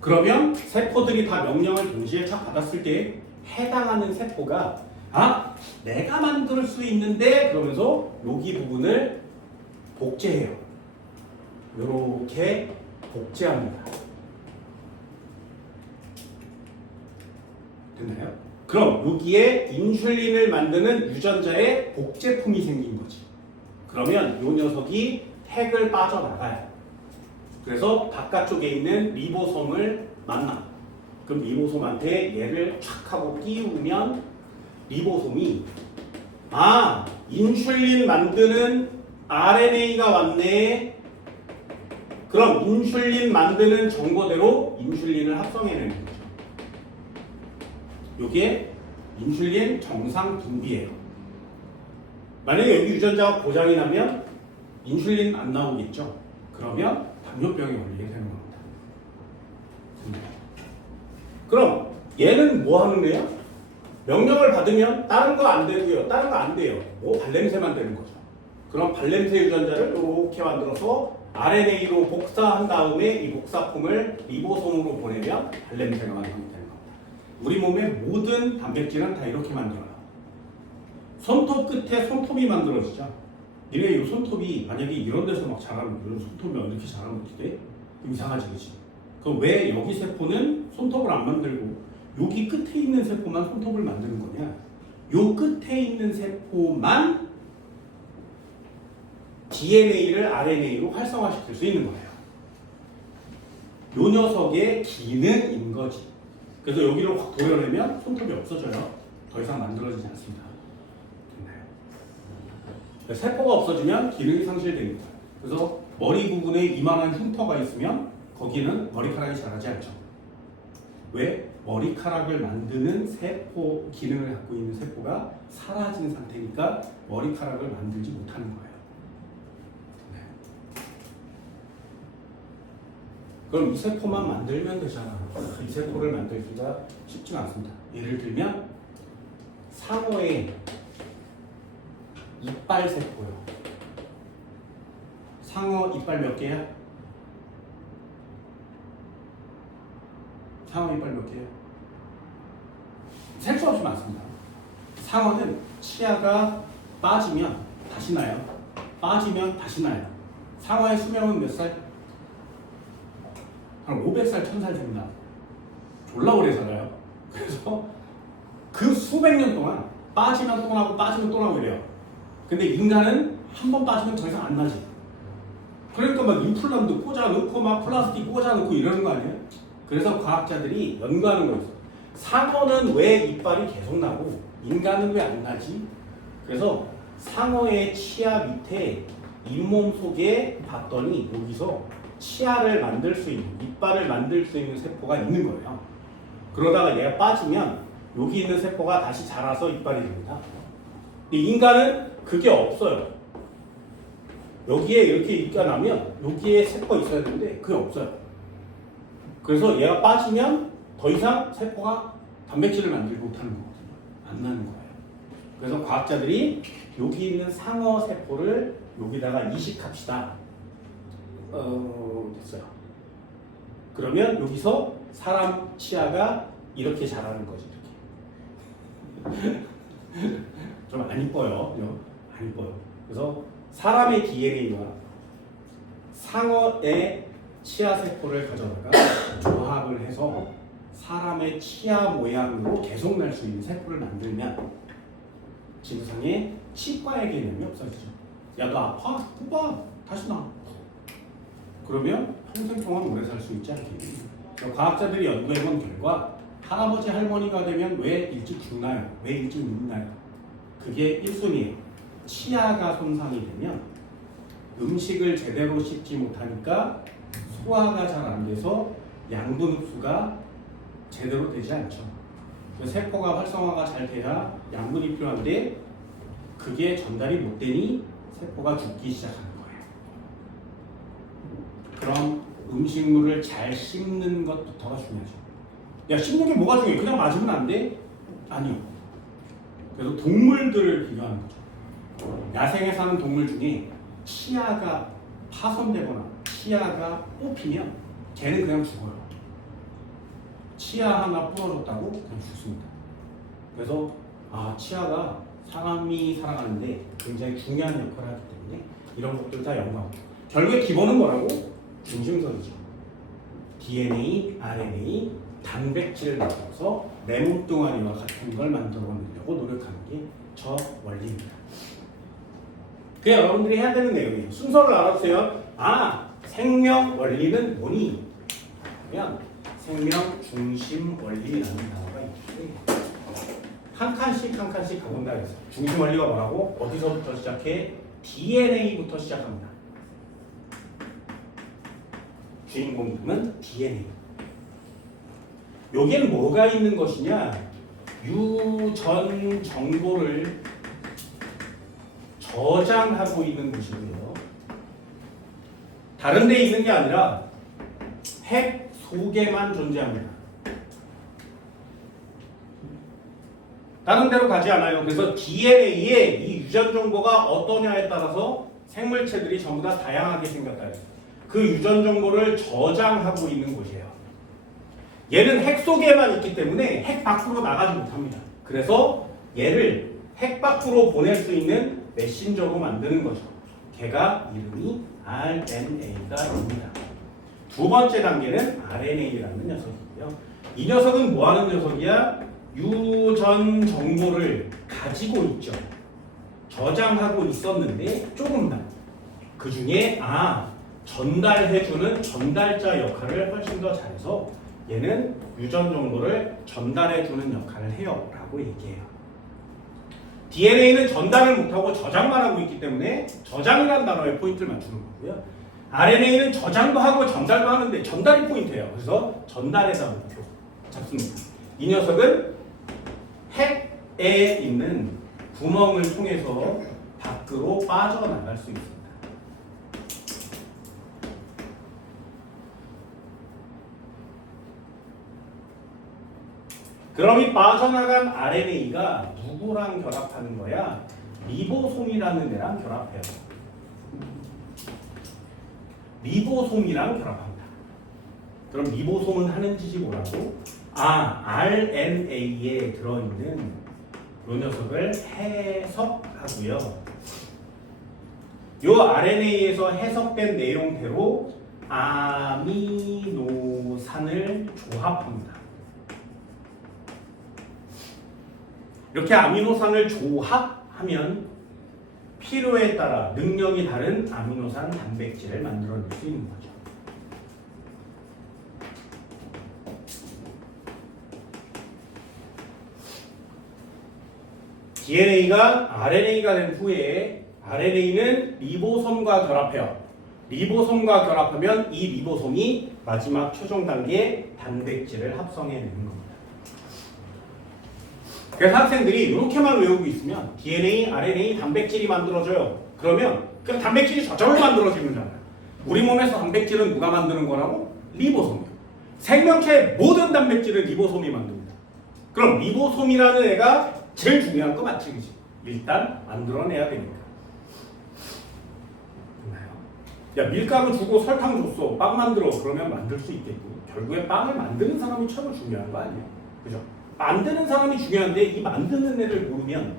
그러면 세포들이 다 명령을 동시에 착 받았을 때 해당하는 세포가 내가 만들 수 있는데 그러면서 여기 부분을 복제해요. 이렇게 복제합니다. 됐나요? 그럼 여기에 인슐린을 만드는 유전자의 복제품이 생긴 거지. 그러면 이 녀석이 핵을 빠져나가요. 그래서 바깥쪽에 있는 리보솜을 만나. 그럼 리보솜한테 얘를 촥 하고 끼우면 리보솜이 인슐린 만드는 RNA가 왔네. 그럼 인슐린 만드는 정보대로 인슐린을 합성해내는 거죠. 이게 인슐린 정상 분비예요. 만약에 여기 유전자가 고장이 나면 인슐린 안 나오겠죠. 그러면 당뇨병에 걸리게 되는 겁니다. 그럼 얘는 뭐 하는 애야? 명령을 받으면 다른 거 안 되고요. 다른 거 안 돼요. 발냄새만 되는 거죠. 그럼 발냄새 유전자를 이렇게 만들어서 RNA로 복사한 다음에 이 복사품을 리보솜으로 보내면 발냄새가 완성이 되는 겁니다. 우리 몸의 모든 단백질은 다 이렇게 만들어요. 손톱 끝에 손톱이 만들어지죠. 니네 이 손톱이 만약에 이런 데서 막 자라면 이런 손톱이 이렇게 자라면 어떻게 돼? 이상하지, 그치? 그럼 왜 여기 세포는 손톱을 안 만들고 여기 끝에 있는 세포만 손톱을 만드는 거냐? 요 끝에 있는 세포만 DNA를 RNA로 활성화시킬 수 있는 거예요. 요 녀석의 기능인 거지. 그래서 여기를 확 도려내면 손톱이 없어져요. 더 이상 만들어지지 않습니다. 됐나요? 세포가 없어지면 기능이 상실되는 거예요. 그래서 머리 부분에 이만한 흉터가 있으면 거기는 머리카락이 자라지 않죠. 왜? 머리카락을 만드는 세포 기능을 갖고 있는 세포가 사라진 상태니까 머리카락을 만들지 못하는 거예요. 그럼 이 세포만 만들면 되잖아. 이 세포를 만들기가 쉽지가 않습니다. 예를 들면 상어의 이빨 세포요. 상어 이빨 몇 개야? 상어 이빨 몇 개야? 셀 수 없이 많습니다. 상어는 치아가 빠지면 다시 나요. 빠지면 다시 나요. 상어의 수명은 몇 살? 한 500살, 1000살 됩니다. 졸라 오래 살아요. 그래서 그 수백 년 동안 빠지면 또 나고 빠지면 또 나고 이래요. 근데 인간은 한 번 빠지면 더 이상 안 나지. 그러니까 막 임플란트 꽂아 넣고 막 플라스틱 꽂아 넣고 이러는 거 아니에요? 그래서 과학자들이 연구하는 거 있어요. 상어는 왜 이빨이 계속 나고 인간은 왜 안 나지? 그래서 상어의 치아 밑에 잇몸 속에 봤더니 여기서 치아를 만들 수 있는, 이빨을 만들 수 있는 세포가 있는 거예요. 그러다가 얘가 빠지면 여기 있는 세포가 다시 자라서 이빨이 됩니다. 근데 인간은 그게 없어요. 여기에 이렇게 이가 나면 여기에 세포가 있어야 되는데 그게 없어요. 그래서 얘가 빠지면 더 이상 세포가 단백질을 만들지 못하는 거거든요. 안 나는 거예요. 그래서 과학자들이 여기 있는 상어 세포를 여기다가 이식합시다. 됐어요. 그러면 여기서 사람 치아가 이렇게 자라는 거지. 이렇게. 좀 안 이뻐요. 안 이뻐요. 그래서 사람의 DNA와 상어의 치아 세포를 가져다가 조합을 해서 사람의 치아 모양으로 계속 날 수 있는 세포를 만들면 지구상에 치과의 개념이 없어지죠. 야, 너 아파? 뽑아. 다시 나. 그러면 평생 동안 오래 살 수 있지 않겠니? 과학자들이 연구해본 결과 할아버지 할머니가 되면 왜 일찍 죽나요? 왜 일찍 늙나요? 그게 1순위예요. 치아가 손상이 되면 음식을 제대로 씹지 못하니까 소화가 잘 안 돼서 양분 흡수가 제대로 되지 않죠. 세포가 활성화가 잘 돼야 양분이 필요한데 그게 전달이 못 되니 세포가 죽기 시작하는 거예요. 그럼 음식물을 잘 씹는 것부터가 중요하죠. 야, 씹는 게 뭐가 중요해? 그냥 맞으면 안 돼? 아니요. 그래서 동물들을 비교하는 거죠. 야생에 사는 동물 중에 치아가 파손되거나 치아가 뽑히면 걔는 그냥 죽어요. 치아 하나 부러졌다고 그냥 죽습니다. 그래서 치아가 사람이 살아가는데 굉장히 중요한 역할을 하기 때문에 이런 것들 다 연구하고 결국에 기본은 뭐라고? 중심선이죠. DNA, RNA, 단백질을 만들어서 내 몸뚱아리와 같은 걸 만들어내려고 노력하는 게 저 원리입니다. 그게 여러분들이 해야 되는 내용이에요. 순서를 알아주세요. 생명 원리는 뭐니? 그러면 생명 중심 원리라는 단어가 있는데 한 칸씩 가본다 그랬어요. 중심 원리가 뭐라고? 어디서부터 시작해? DNA부터 시작합니다. 주인공 이름은 DNA. 여기엔 뭐가 있는 것이냐? 유전 정보를 저장하고 있는 곳이고요. 다른 데 있는 게 아니라 핵 속에만 존재합니다. 다른 데로 가지 않아요. 그래서 DNA의 이 유전 정보가 어떠냐에 따라서 생물체들이 전부 다 다양하게 생겼다. 그 유전 정보를 저장하고 있는 곳이에요. 얘는 핵 속에만 있기 때문에 핵 밖으로 나가지 못합니다. 그래서 얘를 핵 밖으로 보낼 수 있는 메신저로 만드는 거죠. 걔가 이름이 RNA가 됩니다. 두 번째 단계는 RNA라는 녀석이고요. 이 녀석은 뭐 하는 녀석이야? 유전 정보를 가지고 있죠. 저장하고 있었는데 조금만. 그 중에 전달해주는 전달자 역할을 훨씬 더 잘해서 얘는 유전 정보를 전달해주는 역할을 해요 라고 얘기해요. DNA는 전달을 못하고 저장만 하고 있기 때문에 저장이라는 단어에 포인트를 맞추는 거고요. RNA는 저장도 하고 전달도 하는데 전달이 포인트예요. 그래서 전달에다 목표 잡습니다. 이 녀석은 핵에 있는 구멍을 통해서 밖으로 빠져나갈 수 있습니다. 그럼 이 빠져나간 RNA가 누구랑 결합하는 거야? 리보솜이라는 애랑 결합해요. 리보솜이랑 결합합니다. 그럼 리보솜은 하는 짓이 뭐라고? RNA에 들어있는 이 녀석을 해석하고요. 이 RNA에서 해석된 내용대로 아미노산을 조합합니다. 이렇게 아미노산을 조합하면 필요에 따라 능력이 다른 아미노산 단백질을 만들어낼 수 있는 거죠. DNA가 RNA가 된 후에 RNA는 리보솜과 결합해요. 리보솜과 결합하면 이 리보솜이 마지막 최종 단계 단백질을 합성해내는 겁니다. 그래서 학생들이 이렇게만 외우고 있으면 DNA, RNA, 단백질이 만들어져요. 그러면 그 단백질이 저절로 만들어지는 거잖아요. 우리 몸에서 단백질은 누가 만드는 거라고? 리보솜이요. 생명체의 모든 단백질은 리보솜이 만듭니다. 그럼 리보솜이라는 애가 제일 중요한 거 맞지, 그지? 일단 만들어내야 되니까. 야, 밀가루 주고 설탕 줬어, 빵 만들어. 그러면 만들 수 있겠고, 결국에 빵을 만드는 사람이 최고 중요한 거 아니에요? 그죠? 만드는 사람이 중요한데 이 만드는 애를 모르면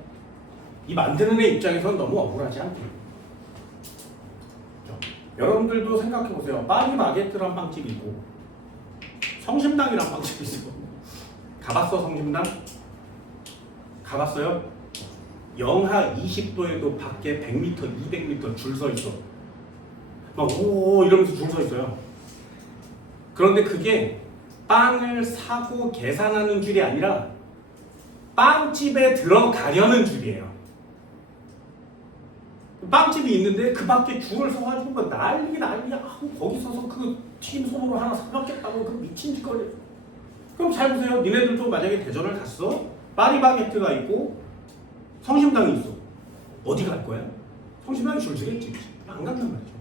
이 만드는 애 입장에서는 너무 억울하지 않게요. 그죠? 여러분들도 생각해 보세요. 파리바게뜨란 빵집이 있고 성심당이란 빵집이 있어. 가봤어, 성심당? 가봤어요? 영하 20도에도 밖에 100m, 200m 줄 서 있어. 막 오 이러면서 줄 서 있어요. 그런데 그게 빵을 사고 계산하는 줄이 아니라 빵집에 들어가려는 줄이에요. 빵집이 있는데 그 밖에 줄을 서가지고 막 난리야. 거기 서서 그 튀김 손으로 하나 사먹겠다고 그 미친 짓거리. 그럼 잘 보세요. 니네들도 만약에 대전을 갔어. 파리바게뜨가 있고 성심당이 있어. 어디 갈 거야? 성심당이 줄 서겠지. 안 간단 말이죠.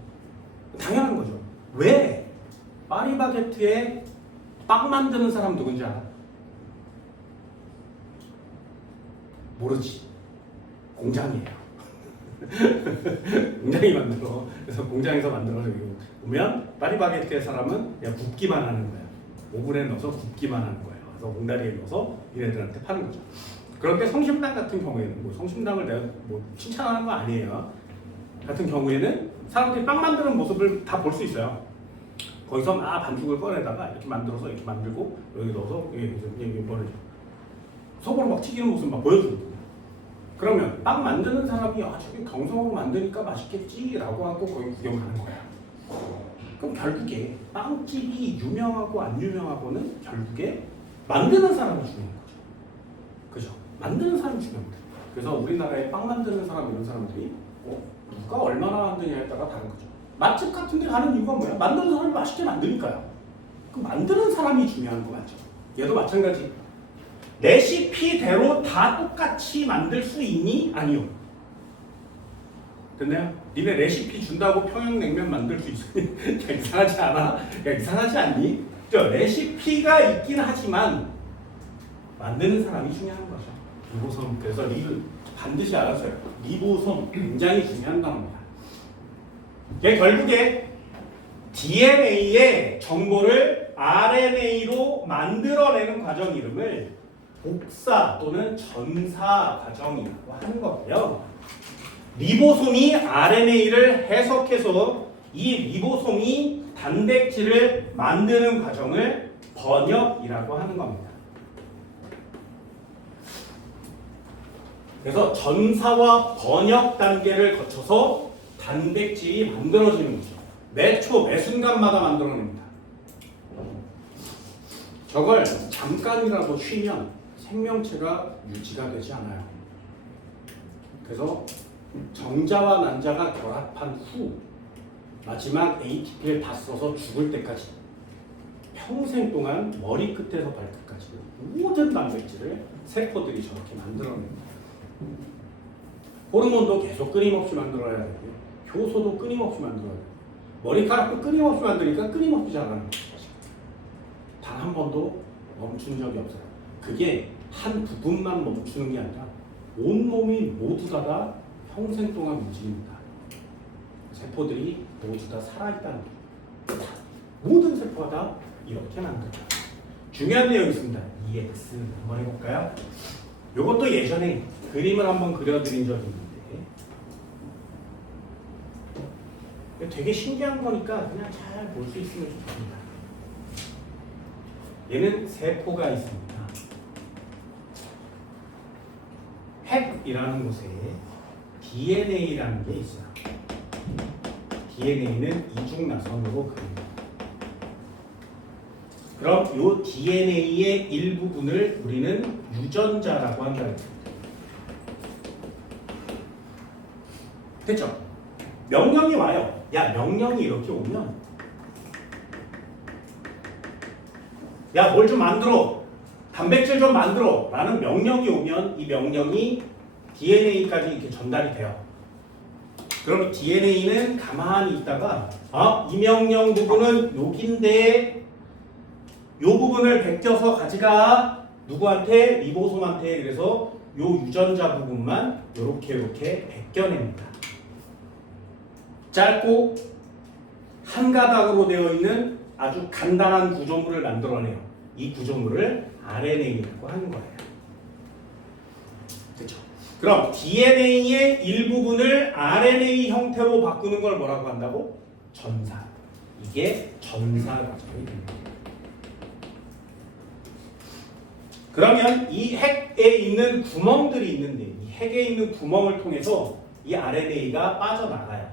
당연한 거죠. 왜? 파리바게뜨에 빵 만드는 사람 누군지 알아? 모르지. 공장이에요. 공장이 만들어. 그래서 공장에서 만들어서 오면 파리바게뜨의 사람은 그냥 굽기만 하는 거야. 오븐에 넣어서 굽기만 하는 거예요. 그래서 옹다리에 넣어서 얘네들한테 파는 거죠. 그런데 성심당 같은 경우에는 뭐 성심당을 내가 뭐 칭찬하는 거 아니에요. 같은 경우에는 사람들이 빵 만드는 모습을 다 볼 수 있어요. 거기서 반죽을 꺼내다가 이렇게 만들어서 이렇게 만들고 여기 넣어서 여기 뭐를 속으로 막 튀기는 모습 막 보여주는 거예요. 그러면 빵 만드는 사람이 저게 경성으로 만드니까 맛있겠지라고 하고 거기 구경하는 거야. 그럼 결국에 빵집이 유명하고 안 유명하고는 결국에 만드는 사람이 중요한 거죠. 그죠? 만드는 사람이 중요합니다. 그래서 우리나라에 빵 만드는 사람 이런 사람들이 누가 얼마나 만드냐에 따라 다른 거죠. 맛집 같은 데 가는 이유가 뭐야? 만드는 사람이 맛있게 만드니까요. 그 만드는 사람이 중요한 거 맞죠? 얘도 마찬가지. 레시피대로 다 똑같이 만들 수 있니? 아니요. 됐나요? 니네 레시피 준다고 평양냉면 만들 수 있어? 야, 이상하지 않아? 야, 이상하지 않니? 레시피가 있긴 하지만 만드는 사람이 중요한 거죠. 리보솜. 그래서 반드시 알아서요. 리보솜 굉장히 중요한 단어입니다. 이게 결국에 DNA의 정보를 RNA로 만들어내는 과정 이름을 복사 또는 전사 과정이라고 하는 거고요. 리보솜이 RNA를 해석해서 이 리보솜이 단백질을 만드는 과정을 번역이라고 하는 겁니다. 그래서 전사와 번역 단계를 거쳐서 단백질이 만들어지는 거죠. 매 순간마다 만들어냅니다. 저걸 잠깐이라도 쉬면 생명체가 유지가 되지 않아요. 그래서 정자와 난자가 결합한 후 마지막 ATP를 다 써서 죽을 때까지 평생 동안 머리 끝에서 발끝까지 모든 단백질을 세포들이 저렇게 만들어냅니다. 호르몬도 계속 끊임없이 만들어야 되고요. 효소도 끊임없이 만들어야 돼요. 머리카락도 끊임없이 만드니까 끊임없이 자라는 거죠. 단 한 번도 멈춘 적이 없어요. 그게 한 부분만 멈추는 게 아니라 온몸이 모두 다 평생 동안 움직입니다. 세포들이 모두 다 살아있다는 거죠. 모든 세포가 다 이렇게 만들어요. 중요한 내용이 있습니다. EX 한번 해볼까요? 이것도 예전에 그림을 한번 그려드린 적이 있는데 되게 신기한 거니까 그냥 잘 볼 수 있으면 좋습니다. 얘는 세포가 있습니다. 핵이라는 곳에 DNA라는 게 있어요. DNA는 이중나선으로 그립니다. 그럼 이 DNA의 일부분을 우리는 유전자라고 한다 했습니다. 됐죠? 명령이 와요. 야, 명령이 이렇게 오면 야, 뭘 좀 만들어. 단백질 좀 만들어. 라는 명령이 오면 이 명령이 DNA까지 이렇게 전달이 돼요. 그럼 DNA는 가만히 있다가 이 명령 부분은 여긴데 이 부분을 베껴서 가져가. 누구한테? 리보솜한테. 그래서 이 유전자 부분만 이렇게 베껴냅니다. 짧고 한 가닥으로 되어 있는 아주 간단한 구조물을 만들어내요. 이 구조물을 RNA라고 하는 거예요. 그렇죠? 그럼 DNA의 일부분을 RNA 형태로 바꾸는 걸 뭐라고 한다고? 전사. 이게 전사 과정이 됩니다. 그러면 이 핵에 있는 구멍들이 있는데 이 핵에 있는 구멍을 통해서 이 RNA가 빠져나가요.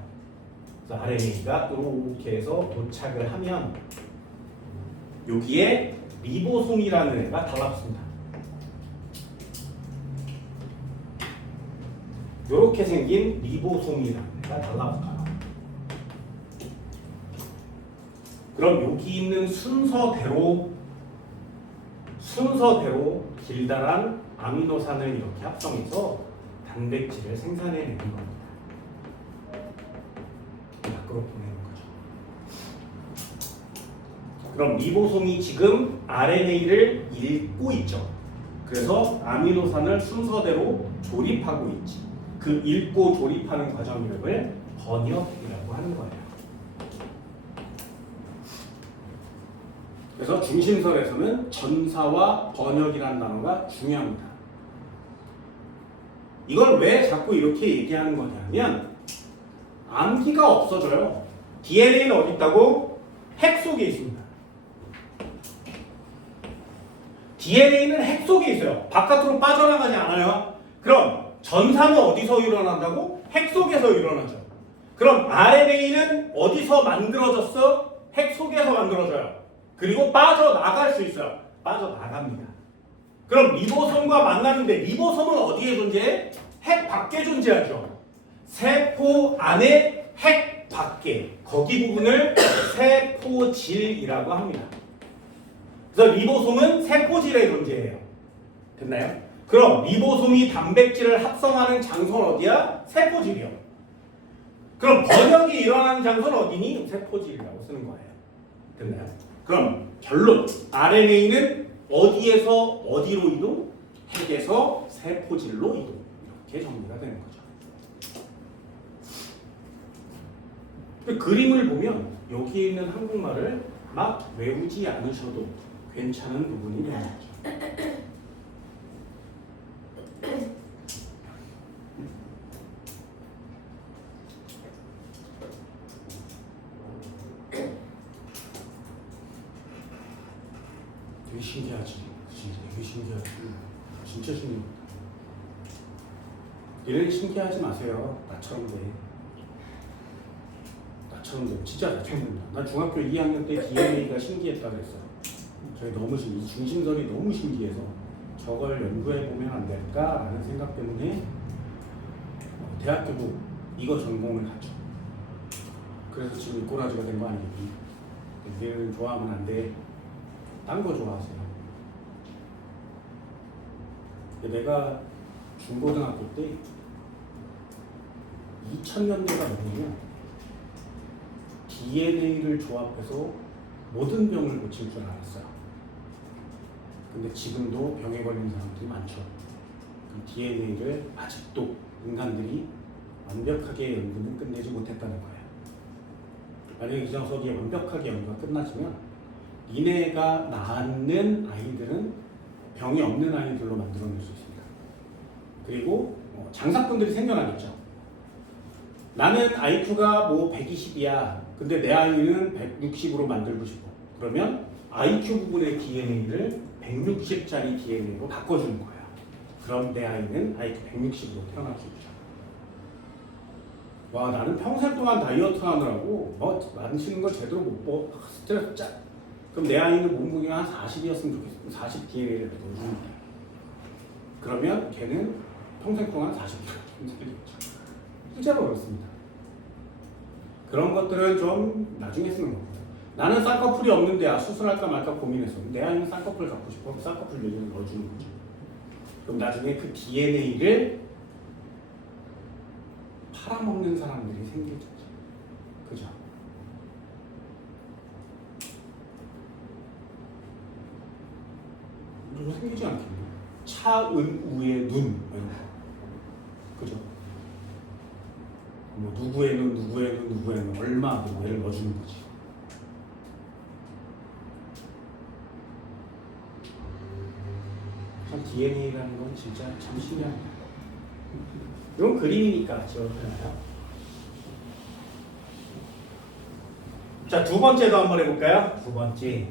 그래서 RNA가 이렇게 해서 도착을 하면 여기에 리보솜이라는 애가 달라붙습니다. 이렇게 생긴 리보솜이라는 애가 달라붙어요. 그럼 여기 있는 순서대로 길다란 아미노산을 이렇게 합성해서 단백질을 생산해내는 겁니다. 밖으로 보내는 거죠. 그럼 리보솜이 지금 RNA를 읽고 있죠. 그래서 아미노산을 순서대로 조립하고 있지. 그 읽고 조립하는 과정 이름을 번역이라고 하는 거예요. 그래서 중심설에서는 전사와 번역이라는 단어가 중요합니다. 이걸 왜 자꾸 이렇게 얘기하는 거냐면 암기가 없어져요. DNA는 어디 있다고? 핵 속에 있습니다. DNA는 핵 속에 있어요. 바깥으로 빠져나가지 않아요. 그럼 전사는 어디서 일어난다고? 핵 속에서 일어나죠. 그럼 RNA는 어디서 만들어졌어? 핵 속에서 만들어져요. 그리고 빠져나갈 수 있어요. 빠져나갑니다. 그럼 리보솜과 만나는데 리보솜은 어디에 존재해? 핵 밖에 존재하죠. 세포 안에 핵 밖에. 거기 부분을 세포질이라고 합니다. 그래서 리보솜은 세포질에 존재해요. 됐나요? 그럼 리보솜이 단백질을 합성하는 장소는 어디야? 세포질이요. 그럼 번역이 일어나는 장소는 어디니? 세포질이라고 쓰는 거예요. 됐나요? 그럼 결론. RNA는 어디에서 어디로 이동? 핵에서 세포질로 이동. 이렇게 정리가 되는 거죠. 그림을 보면 여기 있는 한국말을 막 외우지 않으셔도 괜찮은 부분이 되는 거죠. 되게 신기하지. 그치? 되게 신기하지. 진짜 신기합니다. 이런 신기하지 마세요. 나처럼 돼. 나처럼 돼. 진짜 나처럼 됩니다. 난 중학교 2학년 때 DNA가 신기했다 그랬어요. 저희 너무 이 중심설이 너무 신기해서 저걸 연구해 보면 안 될까라는 생각 때문에 대학교도 이거 전공을 갔죠. 그래서 지금 꼬라지가 된 거 아니겠니? 얘는 좋아하면 안 돼. 딴 거 좋아하세요. 내가 중고등학교 때 2000년대가 넘으면 DNA를 조합해서 모든 병을 고칠 줄 알았어요. 근데 지금도 병에 걸린 사람들이 많죠. 그 DNA를 아직도 인간들이 완벽하게 연구는 끝내지 못했다는 거예요. 만약에 이 정석이 완벽하게 연구가 끝나지면 이내가 낳는 아이들은 병이 없는 아이들로 만들어낼 수 있습니다. 그리고 장사꾼들이 생겨나겠죠. 나는 IQ가 뭐 120이야. 근데 내 아이는 160으로 만들고 싶어. 그러면 IQ 부분의 DNA를 160짜리 DNA로 바꿔주는 거야. 그럼 내 아이는 IQ 160으로 태어날 수 있죠. 와, 나는 평생 동안 다이어트 하느라고 만드시는 걸 제대로 못 먹어. 스트레스 짜. 그럼 내 아이는 몸무게가 한 40이었으면 좋겠어. 40 DNA를 넣어주는 거야. 그러면 걔는 평생 동안 40kg 살겠죠. 실제로 그렇습니다. 그런 것들은 좀 나중에 쓰는 겁니다. 나는 쌍꺼풀이 없는데 수술할까 말까 고민했어. 내 아이는 쌍꺼풀을 갖고 싶어. 쌍꺼풀 요즘에 넣어주는 거죠. 그럼 나중에 그 DNA를 팔아먹는 사람들이 생기겠죠. 그죠? 이거 생기지 않겠네요. 차은우의 눈 이런 거. 그죠? 뭐 누구의 눈 얼마 뭐 얘를 넣어주는 거지. 참 DNA라는 건 진짜 참 신기합니다. 이건 그림이니까 지워져요. 자, 두 번째도 한번 해볼까요? 두 번째.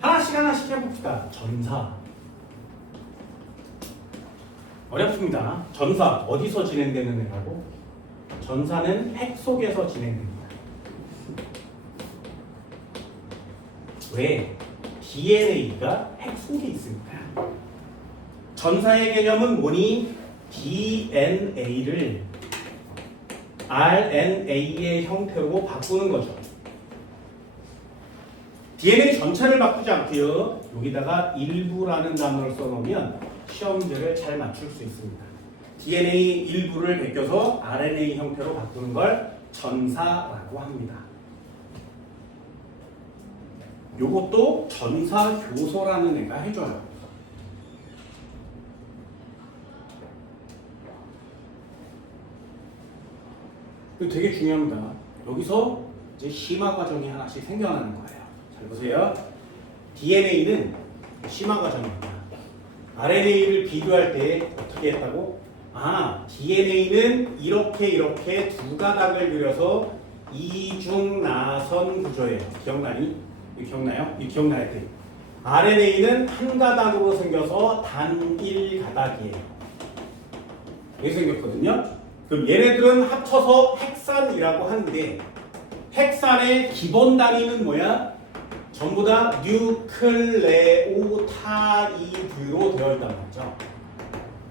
하나씩 해봅시다. 전사. 어렵습니다. 전사 어디서 진행되는 애라고? 전사는 핵 속에서 진행됩니다. 왜? DNA가 핵 속에 있으니까. 전사의 개념은 뭐니? DNA를 RNA의 형태로 바꾸는 거죠. DNA 전체를 바꾸지 않고요. 여기다가 일부라는 단어를 써놓으면 시험 문제를 잘 맞출 수 있습니다. DNA 일부를 베껴서 RNA 형태로 바꾸는 걸 전사라고 합니다. 요것도 전사 교소라는 애가 해줘요. 이거 되게 중요합니다. 여기서 이제 심화 과정이 하나씩 생겨나는 거예요. 잘 잘 보세요. DNA는 심화 과정입니다. RNA를 비교할 때 어떻게 했다고? DNA는 이렇게 두 가닥을 그려서 이중나선 구조예요. 기억나니? 이거 기억나요? 이거 기억날 때. RNA는 한 가닥으로 생겨서 단일 가닥이에요. 이렇게 생겼거든요. 그럼 얘네들은 합쳐서 헥산이라고 하는데 헥산의 기본 단위는 뭐야? 전부 다 뉴클레오타이드로 되어 있단 말이죠.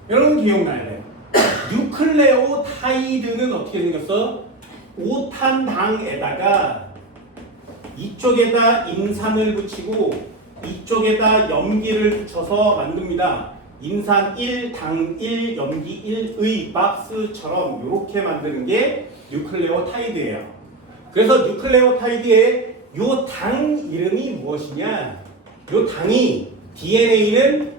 여러분 기억나야 돼요. 뉴클레오타이드는 어떻게 생겼어? 5탄당에다가 이쪽에다 인산을 붙이고 이쪽에다 염기를 붙여서 만듭니다. 인산 1, 당 1, 염기 1의 박스처럼 이렇게 만드는 게 뉴클레오타이드예요. 그래서 뉴클레오타이드의 요 당 이름이 무엇이냐? 요 당이 DNA는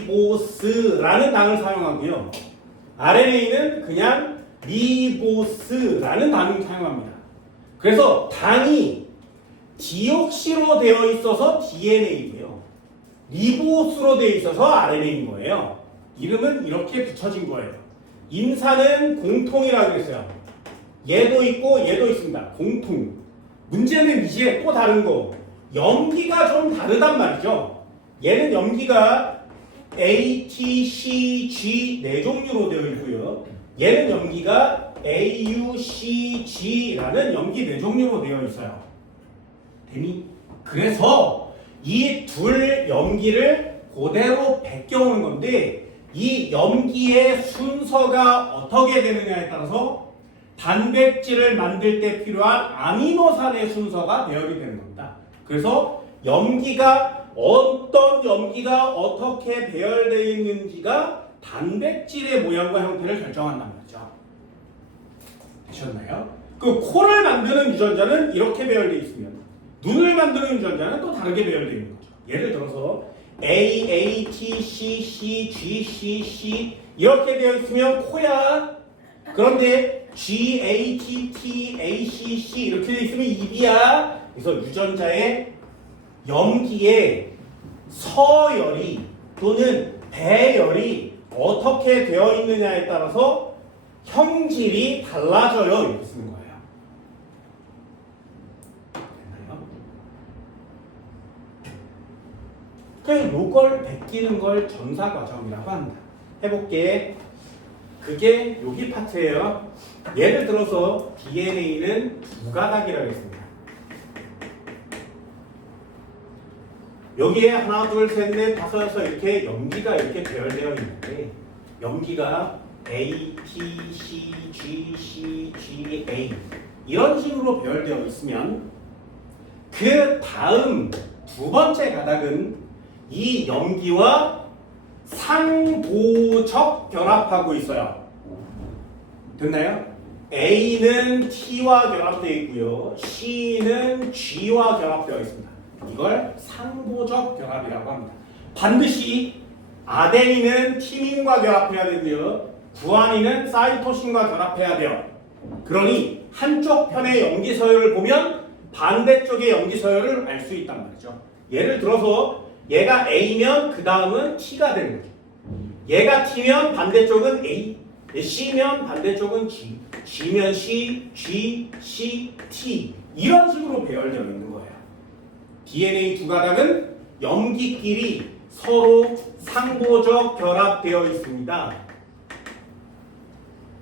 디옥시리보스라는 당을 사용하고요. RNA는 그냥 리보스라는 당을 사용합니다. 그래서 당이 디옥시로 되어 있어서 DNA고요. 리보스로 되어 있어서 RNA인 거예요. 이름은 이렇게 붙여진 거예요. 인산은 공통이라고 그랬어요. 얘도 있고 얘도 있습니다. 공통. 문제는 이제 또 다른 거. 염기가 좀 다르단 말이죠. 얘는 염기가 A, T, C, G 네 종류로 되어 있고요. 얘는 염기가 A, U, C, G라는 염기 네 종류로 되어 있어요. 되니? 그래서 이 둘 염기를 그대로 베껴오는 건데 이 염기의 순서가 어떻게 되느냐에 따라서 단백질을 만들 때 필요한 아미노산의 순서가 배열이 되는 겁니다. 그래서 어떤 염기가 어떻게 배열되어 있는지가 단백질의 모양과 형태를 결정한단 말이죠. 되셨나요? 그 코를 만드는 유전자는 이렇게 배열되어 있으면 눈을 만드는 유전자는 또 다르게 배열되어 있는 거죠. 예를 들어서 A, A, T, C, C, G, C, C 이렇게 되어 있으면 코야. 그런데 G, A, T, T, A, C, C 이렇게 되어 있으면 입이야. 그래서 유전자의 염기의 서열이 또는 배열이 어떻게 되어 있느냐에 따라서 형질이 달라져요. 이렇게 쓰는 거예요. 됐나요? 그래서 요걸 베끼는 걸 전사 과정이라고 합니다. 해볼게. 그게 여기 파트예요. 예를 들어서 DNA는 두 가닥이라고 했습니다. 여기에 하나, 둘, 셋, 넷, 다섯, 여섯 이렇게 염기가 이렇게 배열되어 있는데 염기가 A, T, C, G, C, G, A 이런 식으로 배열되어 있으면 그 다음 두 번째 가닥은 이 염기와 상보적 결합하고 있어요. 됐나요? A는 T와 결합되어 있고요. C는 G와 결합되어 있습니다. 이걸 상보적 결합이라고 합니다. 반드시 아데닌은 티민과 결합해야 되고요. 구아닌은 사이토신과 결합해야 돼요. 그러니 한쪽 편의 염기 서열을 보면 반대쪽의 염기 서열을 알 수 있단 말이죠. 예를 들어서 얘가 A면 그 다음은 T가 되는 거죠. 얘가 T면 반대쪽은 A, C면 반대쪽은 G, G면 C, G, C, T 이런 식으로 배열되어 있는 거예요. DNA 두 가닥은 염기끼리 서로 상보적 결합되어 있습니다.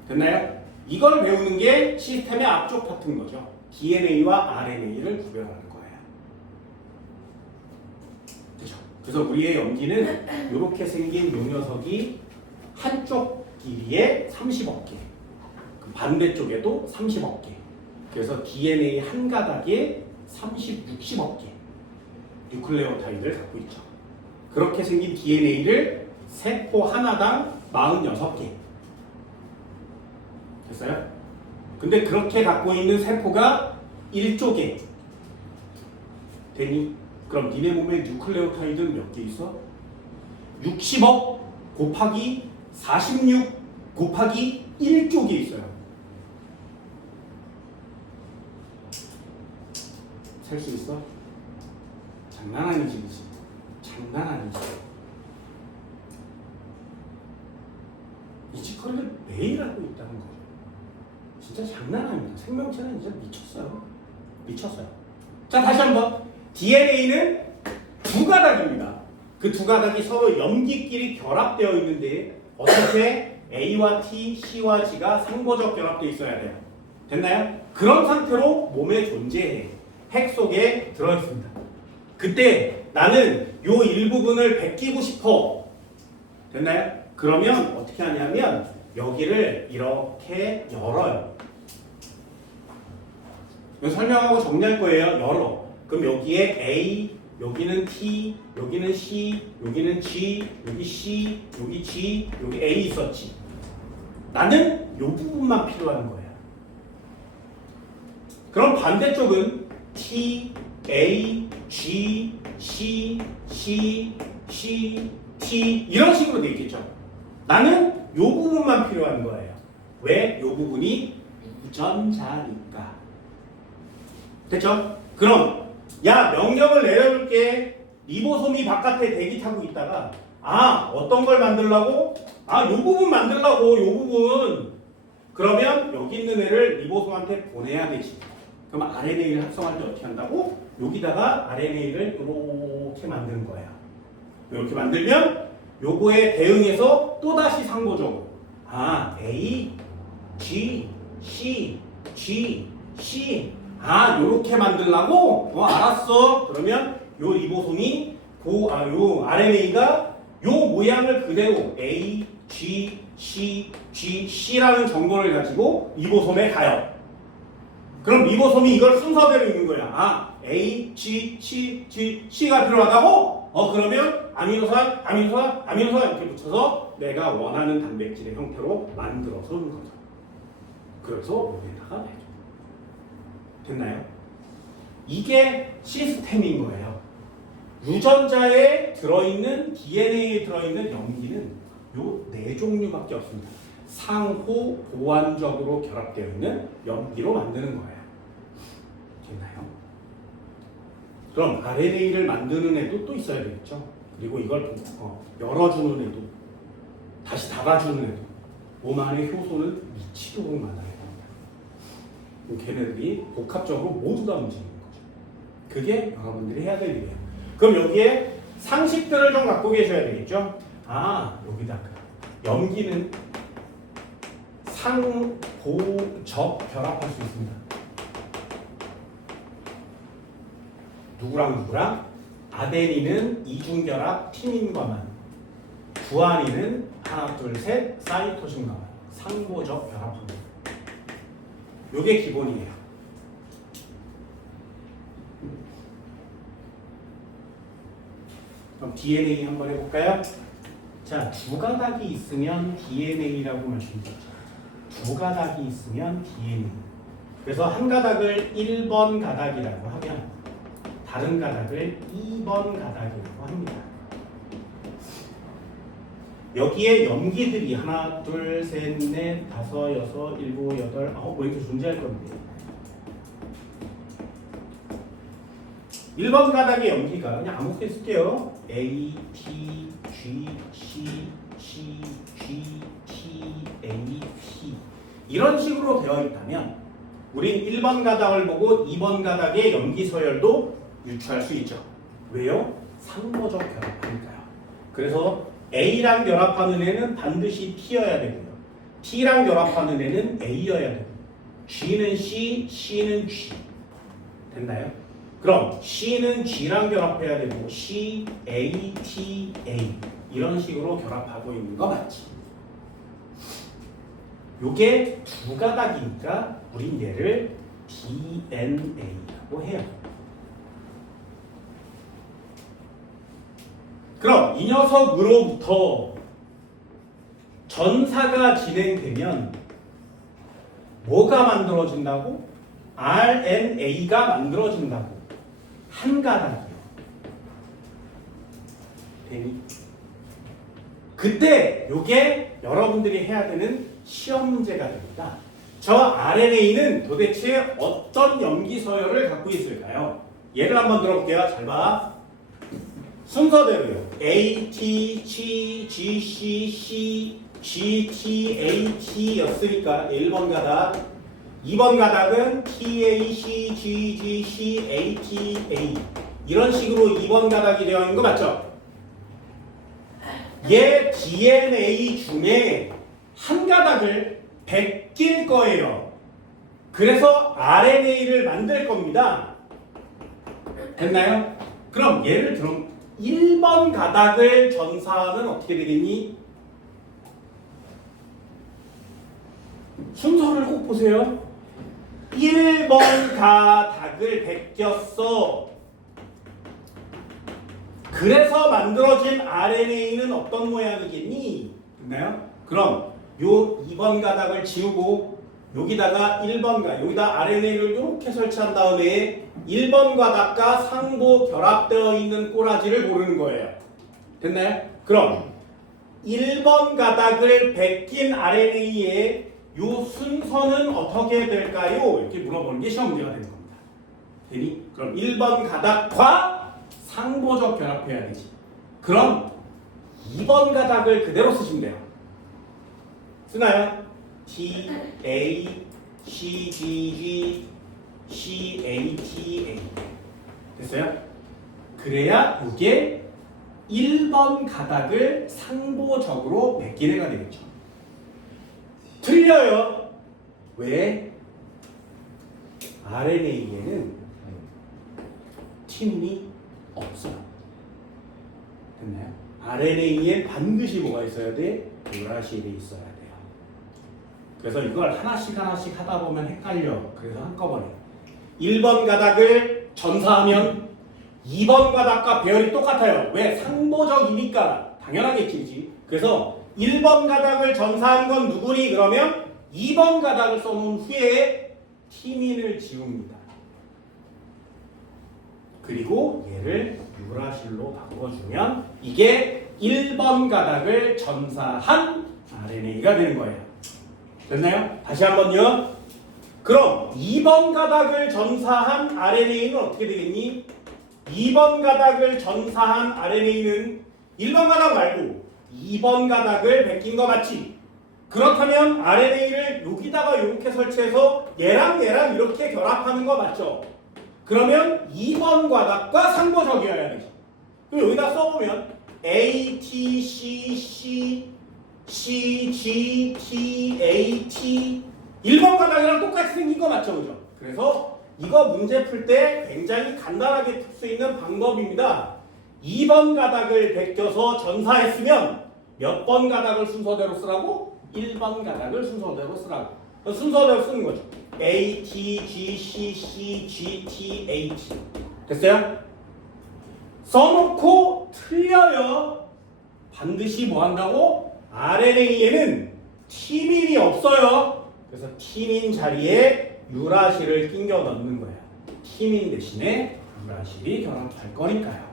됐나요? 이걸 배우는 게 시스템의 앞쪽 파트인 거죠. DNA와 RNA를 구별하는 거예요. 그렇죠? 그래서 우리의 염기는 이렇게 생긴 요 녀석이 한쪽 길이에 30억 개, 반대쪽에도 30억 개. 그래서 DNA 한 가닥에 60억 개 뉴클레오타이드를 갖고 있죠. 그렇게 생긴 DNA를 세포 하나당 46개. 됐어요? 근데 그렇게 갖고 있는 세포가 1조개. 되니? 그럼 니네 몸에 뉴클레오타이드는 몇 개 있어? 60억 곱하기 46 곱하기 1조개 있어요. 셀 수 있어? 장난 아니지, 그치? 장난 아니지. 이 짓거리를 매일 하고 있다는 거죠. 진짜 장난 아닙니다. 생명체는 진짜 미쳤어요. 미쳤어요. 자, 다시 한번. DNA는 두 가닥입니다. 그 두 가닥이 서로 염기끼리 결합되어 있는데 어떻게 A와 T, C와 G가 상호적 결합되어 있어야 돼요. 됐나요? 그런 상태로 몸에 존재해. 핵 속에 들어있습니다. 그때 나는 요 일부분을 베끼고 싶어. 됐나요? 그러면 어떻게 하냐면 여기를 이렇게 열어요. 이거 설명하고 정리할 거예요. 열어. 그럼 여기에 A, 여기는 T, 여기는 C, 여기는 G, 여기 C, 여기 G, 여기 A 있었지. 나는 이 부분만 필요한 거야. 그럼 반대쪽은 T, A, G, C, C, C, T 이런 식으로 돼 있겠죠. 나는 이 부분만 필요한 거예요. 왜? 이 부분이 유전자니까. 됐죠? 그럼 야 명령을 내려줄게. 리보솜이 바깥에 대기 타고 있다가 어떤 걸 만들라고? 요 부분 만들라고. 요 부분. 그러면 여기 있는 애를 리보솜한테 보내야 되지. 그럼 RNA를 합성할 때 어떻게 한다고? 여기다가 RNA를 이렇게 만드는 거야. 이렇게 만들면 요거에 대응해서 또다시 상호적으로 A, G, C, G, C 요렇게 만들라고? 알았어. 그러면 요 리보솜이 요 RNA가 요 모양을 그대로 A, G, C, G, C라는 정보를 가지고 리보솜에 가요. 그럼 리보솜이 이걸 순서대로 읽는 거야. A, G, C, G, C가 필요하다고? 그러면 아미노산 이렇게 붙여서 내가 원하는 단백질의 형태로 만들어서 오는 거죠. 그래서 여기다가 내줘. 됐나요? 이게 시스템인 거예요. 유전자에 들어있는 DNA에 들어있는 염기는 요 네 종류밖에 없습니다. 상호 보완적으로 결합되어 있는 염기로 만드는 거예요. 됐나요? 그럼 RNA를 만드는 애도 또 있어야 되겠죠. 그리고 이걸 열어주는 애도, 다시 닫아주는 애도, 몸 안의 효소는 미치도록 많아요. 걔네들이 복합적으로 모두 다 움직이는 거죠. 그게 여러분들이 해야 될 일이에요. 그럼 여기에 상식들을 좀 갖고 계셔야 되겠죠. 여기다가 염기는 상호적 결합할 수 있습니다. 누구랑? 아데닌은 이중결합 티민과만, 구아닌은 하나, 둘, 셋 사이토신과만 상호적 결합합니다. 요게 기본이에요. 그럼 DNA 한번 해볼까요? 자, 두 가닥이 있으면 DNA라고 말씀드렸죠. 두 가닥이 있으면 DNA. 그래서 한 가닥을 1번 가닥이라고 하면 다른 가닥을 2번 가닥이라고 합니다. 여기에 염기들이 하나, 둘, 셋, 넷, 다섯, 여섯, 일곱, 여덟, 아홉 이렇게 존재할 건데 1번 가닥의 염기가 그냥 아무렇게 쓸게요. A, T, G, C, C, G, T, A, P 이런 식으로 되어 있다면 우린 1번 가닥을 보고 2번 가닥의 염기 서열도 유추할 수 있죠. 왜요? 상호적 결합하니까요. 그래서 A랑 결합하는 애는 반드시 T여야 되고요. T랑 결합하는 애는 A여야 되고 G는 C, C는 G. 됐나요? 그럼 C는 G랑 결합해야 되고 C, A, T, A 이런 식으로 결합하고 있는 거 맞지? 요게 두 가닥이니까 우린 얘를 DNA라고 해요. 그럼 이 녀석으로부터 전사가 진행되면 뭐가 만들어진다고? RNA가 만들어진다고. 한 가닥이요. 되니? 그때 요게 여러분들이 해야 되는 시험 문제가 됩니다. 저 RNA는 도대체 어떤 염기 서열을 갖고 있을까요? 예를 한번 들어볼게요. 잘 봐. 순서대로요. A, T, G, G, C, C, G, T, A, T였으니까 1번 가닥. 2번 가닥은 T, A, C, G, G, C, A, T, A. 이런 식으로 2번 가닥이 되어 있는 거 맞죠? 얘 DNA 중에 한 가닥을 베낄 거예요. 그래서 RNA를 만들 겁니다. 됐나요? 그럼 예를 들어 1번 가닥을 전사하면 어떻게 되겠니? 순서를 꼭 보세요. 1번 가닥을 베꼈어. 그래서 만들어진 RNA는 어떤 모양이겠니? 됐나요? 그럼 요 2번 가닥을 지우고 여기다가 1번 가닥, 여기다 RNA를 이렇게 설치한 다음에 1번 가닥과 상보 결합되어 있는 꼬라지를 고르는 거예요. 됐나요? 그럼 1번 가닥을 베낀 RNA의 요 순서는 어떻게 될까요? 이렇게 물어보는 게 시험 문제가 되는 겁니다. 되니? 그럼 1번 가닥과 상보적 결합해야 되지. 그럼 2번 가닥을 그대로 쓰시면 돼요. 쓰나요? T, A, C, G, G, C, A, T, A. 됐어요? 그래야 이게 1번 가닥을 상보적으로 베낀 애가 되겠죠. 틀려요. 왜? RNA에는 티민이 없어요. 됐나요? RNA에 반드시 뭐가 있어야 돼? 유라실이 있어야 돼요. 그래서 이걸 하나씩 하다 보면 헷갈려. 그래서 한꺼번에 1번 가닥을 전사하면 2번 가닥과 배열이 똑같아요. 왜? 상보적이니까 당연하겠지. 그래서 1번 가닥을 전사한 건 누구니? 그러면 2번 가닥을 써놓은 후에 티민을 지웁니다. 그리고 얘를 유라실로 바꿔주면 이게 1번 가닥을 전사한 RNA가 되는 거예요. 됐나요? 다시 한번요. 그럼 2번 가닥을 전사한 RNA는 어떻게 되겠니? 2번 가닥을 전사한 RNA는 1번 가닥 말고 2번 가닥을 베낀 거 맞지? 그렇다면 RNA를 여기다가 이렇게 설치해서 얘랑 이렇게 결합하는 거 맞죠? 그러면 2번 가닥과 상보적이어야 되죠. 그럼 여기다 써보면 A, T, C, C, C, G, T, A, T 1번 가닥이랑 똑같이 생긴 거 맞죠? 그죠? 그래서 이거 문제 풀 때 굉장히 간단하게 풀 수 있는 방법입니다. 2번 가닥을 베껴서 전사했으면 몇 번 가닥을 순서대로 쓰라고? 1번 가닥을 순서대로 쓰라고. 순서대로 쓰는 거죠. A, T, G, C, C, G, T, A, T. 됐어요? 써놓고 틀려요. 반드시 뭐 한다고? RNA에는 티민이 없어요. 그래서 티민 자리에 유라실을 끼워 넣는 거예요. 티민 대신에 유라실이 결합할 거니까요.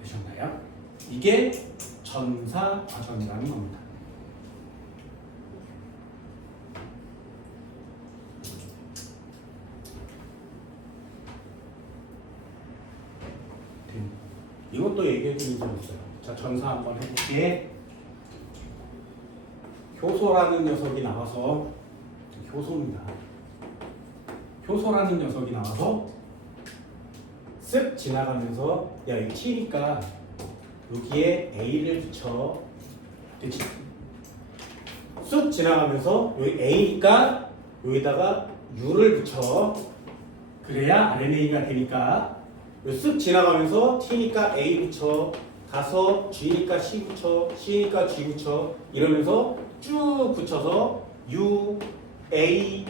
되셨나요? 이게 전사 과정이라는 겁니다. 이것도 얘기해 드린 적 있어요. 자, 전사 한번 해볼게. 효소라는 녀석이 나와서 효소입니다. 효소라는 녀석이 나와서 쓱 지나가면서 야, 이 T니까 여기에 A를 붙여. 됐지? 쑥 지나가면서 여기 A니까 여기다가 U를 붙여. 그래야 RNA가 되니까 쓱 지나가면서 T니까 A 붙여. 가서 G니까 C 붙여. C니까 G 붙여. 이러면서 쭉 붙여서 U, A,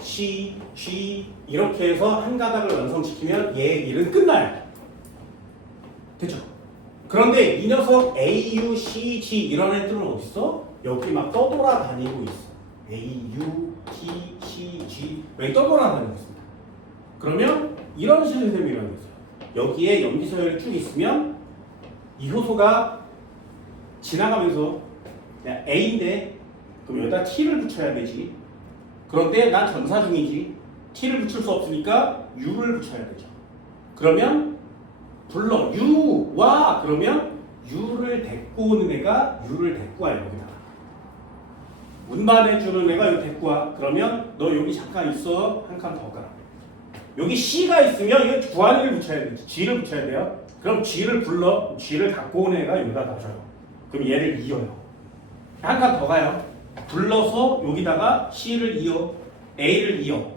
C, G 이렇게 해서 한 가닥을 완성시키면 얘 일은 끝나요. 됐죠? 그런데 이 녀석 A, U, C, G 이런 애들은 어디 있어? 여기 막 떠돌아다니고 있어. A, U, T, C, G 여기 떠돌아다니고 있습니다. 그러면 이런 시스템이라는 게 있어요. 여기에 염기서열이 쭉 있으면 이 효소가 지나가면서 야, A인데 그럼 여기다 T를 붙여야 되지. 그런데 난 전사 중이지. T를 붙일 수 없으니까 U를 붙여야 되죠. 그러면 불러 U와 그러면 U를 데리고 오는 애가 U를 데리고 와요. 여기다가 운반해주는 애가 여기 데리고 와. 그러면 너 여기 잠깐 있어. 한 칸 더 가. 여기 C가 있으면 이거 주안이를 붙여야 되지. G를 붙여야 돼요. 그럼 G를 불러. G를 갖고 온 애가 여기다 놔줘요. 그럼 얘를 이어요. 한 칸 더 가요. 불러서 여기다가 C를 이어. A를 이어.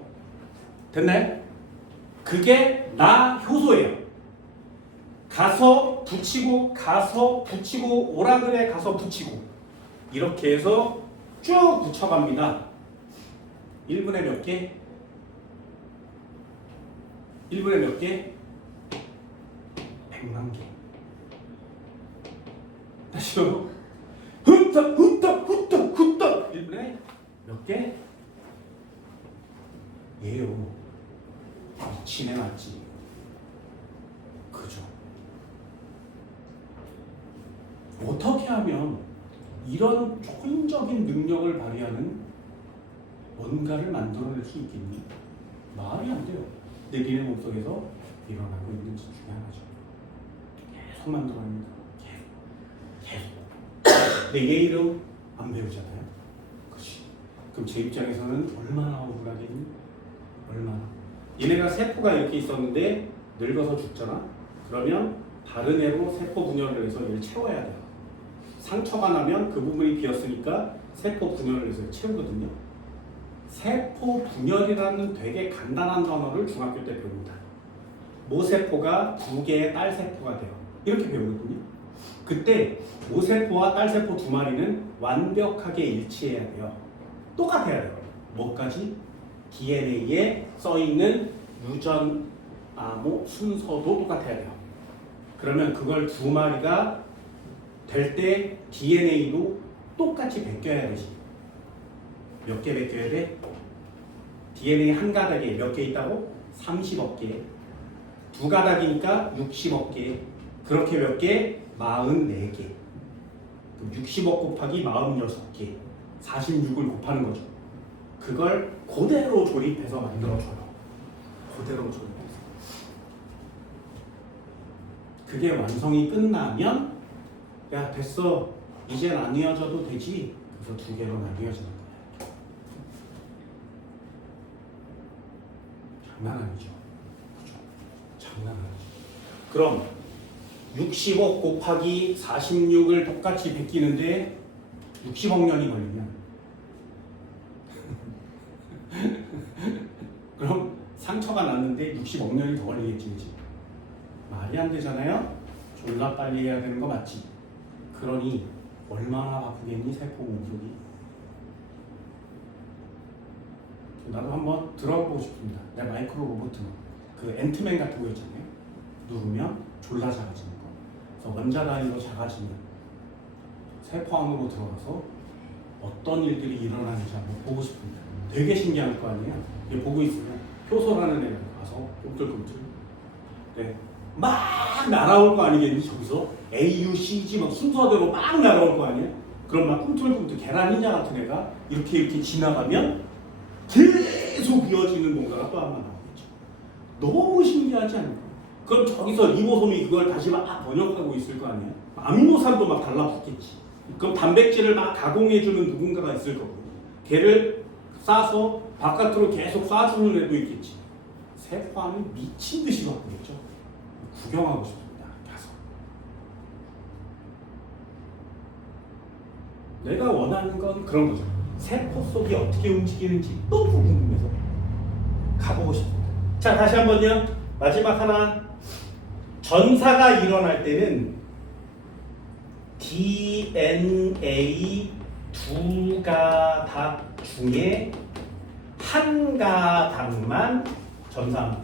됐나요? 그게 나 효소예요. 가서 붙이고 오라 그래 가서 붙이고 이렇게 해서 쭉 붙여갑니다. 1분에 몇 개? 1분에 몇 개? 100만 개. 다시요. 후딱 1분에 몇 개? 예요. 미친애 맞지. 그죠. 어떻게 하면 이런 초인적인 능력을 발휘하는 뭔가를 만들어낼 수 있겠니? 말이 안 돼요. 내 니네 몸속에서 일어나고 있는 것 중에 하나죠. 계속 만들어냅니다. 계속. 근데 얘 이름 안 배우잖아요. 그렇지. 그럼 제 입장에서는 얼마나 억울하겠니? 얼마나. 얘네가 세포가 이렇게 있었는데 늙어서 죽잖아. 그러면 다른 애로 세포 분열을 해서 얘를 채워야 돼요. 상처가 나면 그 부분이 비었으니까 세포 분열을 해서 채우거든요. 세포 분열이라는 되게 간단한 단어를 중학교 때 배웁니다. 모세포가 두 개의 딸 세포가 돼요. 이렇게 배우거든요. 그때 모세포와 딸 세포 두 마리는 완벽하게 일치해야 돼요. 똑같아야 돼요. 뭐까지? DNA에 써있는 유전 암호 순서도 똑같아야 돼요. 그러면 그걸 두 마리가 될 때 DNA도 똑같이 베껴야 되지. 몇 개 베껴야 돼? DNA 한 가닥에 몇 개 있다고? 30억 개. 두 가닥이니까 60억 개. 그렇게 몇 개? 44개. 60억 곱하기 46개. 46을 곱하는 거죠. 그걸 그대로 조립해서 만들어줘요. 그대로 조립해서. 그게 완성이 끝나면 야 됐어. 이젠 안 이어져도 되지. 그래서 두 개로 나뉘어지는 거예요. 장난 아니죠. 그죠? 장난 아니죠. 그럼 60억 곱하기 46을 똑같이 베끼는데 60억 년이 걸리면 그럼 상처가 났는데 60억 년이 더 걸리겠지. 그치? 말이 안 되잖아요. 졸라 빨리 해야 되는 거 맞지? 그러니 얼마나 바쁘겠니 세포 몸속이. 나도 한번 들어보고 싶습니다. 내 마이크로 로봇 그 앤트맨 같은 거 있잖아요. 누르면 졸라 작아지는 거. 그래서 원자 단위로 작아지면 세포 안으로 들어가서 어떤 일들이 일어나는지 한번 보고 싶습니다. 되게 신기할 거 아니에요. 이게 보고 있으면 효소라는 애가 가서 꿈틀꿈틀. 네. 막 날아올 거 아니겠니? 저기서 A, U, C, G 막 순서대로 막 날아올 거 아니에요? 그럼 막 꿈틀꿈틀 계란 흰자 같은 애가 이렇게 지나가면 계속 이어지는 뭔가가 또 한 번 나오겠죠. 너무 신기하지 않나요? 그럼 저기서 리보솜이 그걸 다시 막 번역하고 있을 거 아니에요? 아미노산도 막 달라붙겠지. 그럼 단백질을 막 가공해주는 누군가가 있을 거고 걔를 싸서 바깥으로 계속 쏴주는 애도 있겠지. 세포 안이 미친 듯이 바꾸겠죠. 구경하고 싶습니다. 가서. 내가 원하는 건 그런 거죠. 세포 속이 어떻게 움직이는지 너무 궁금해서 가보고 싶습니다. 자, 다시 한번요. 마지막 하나. 전사가 일어날 때는 DNA 두 가닥 중에 한 가닥만 전사합니다.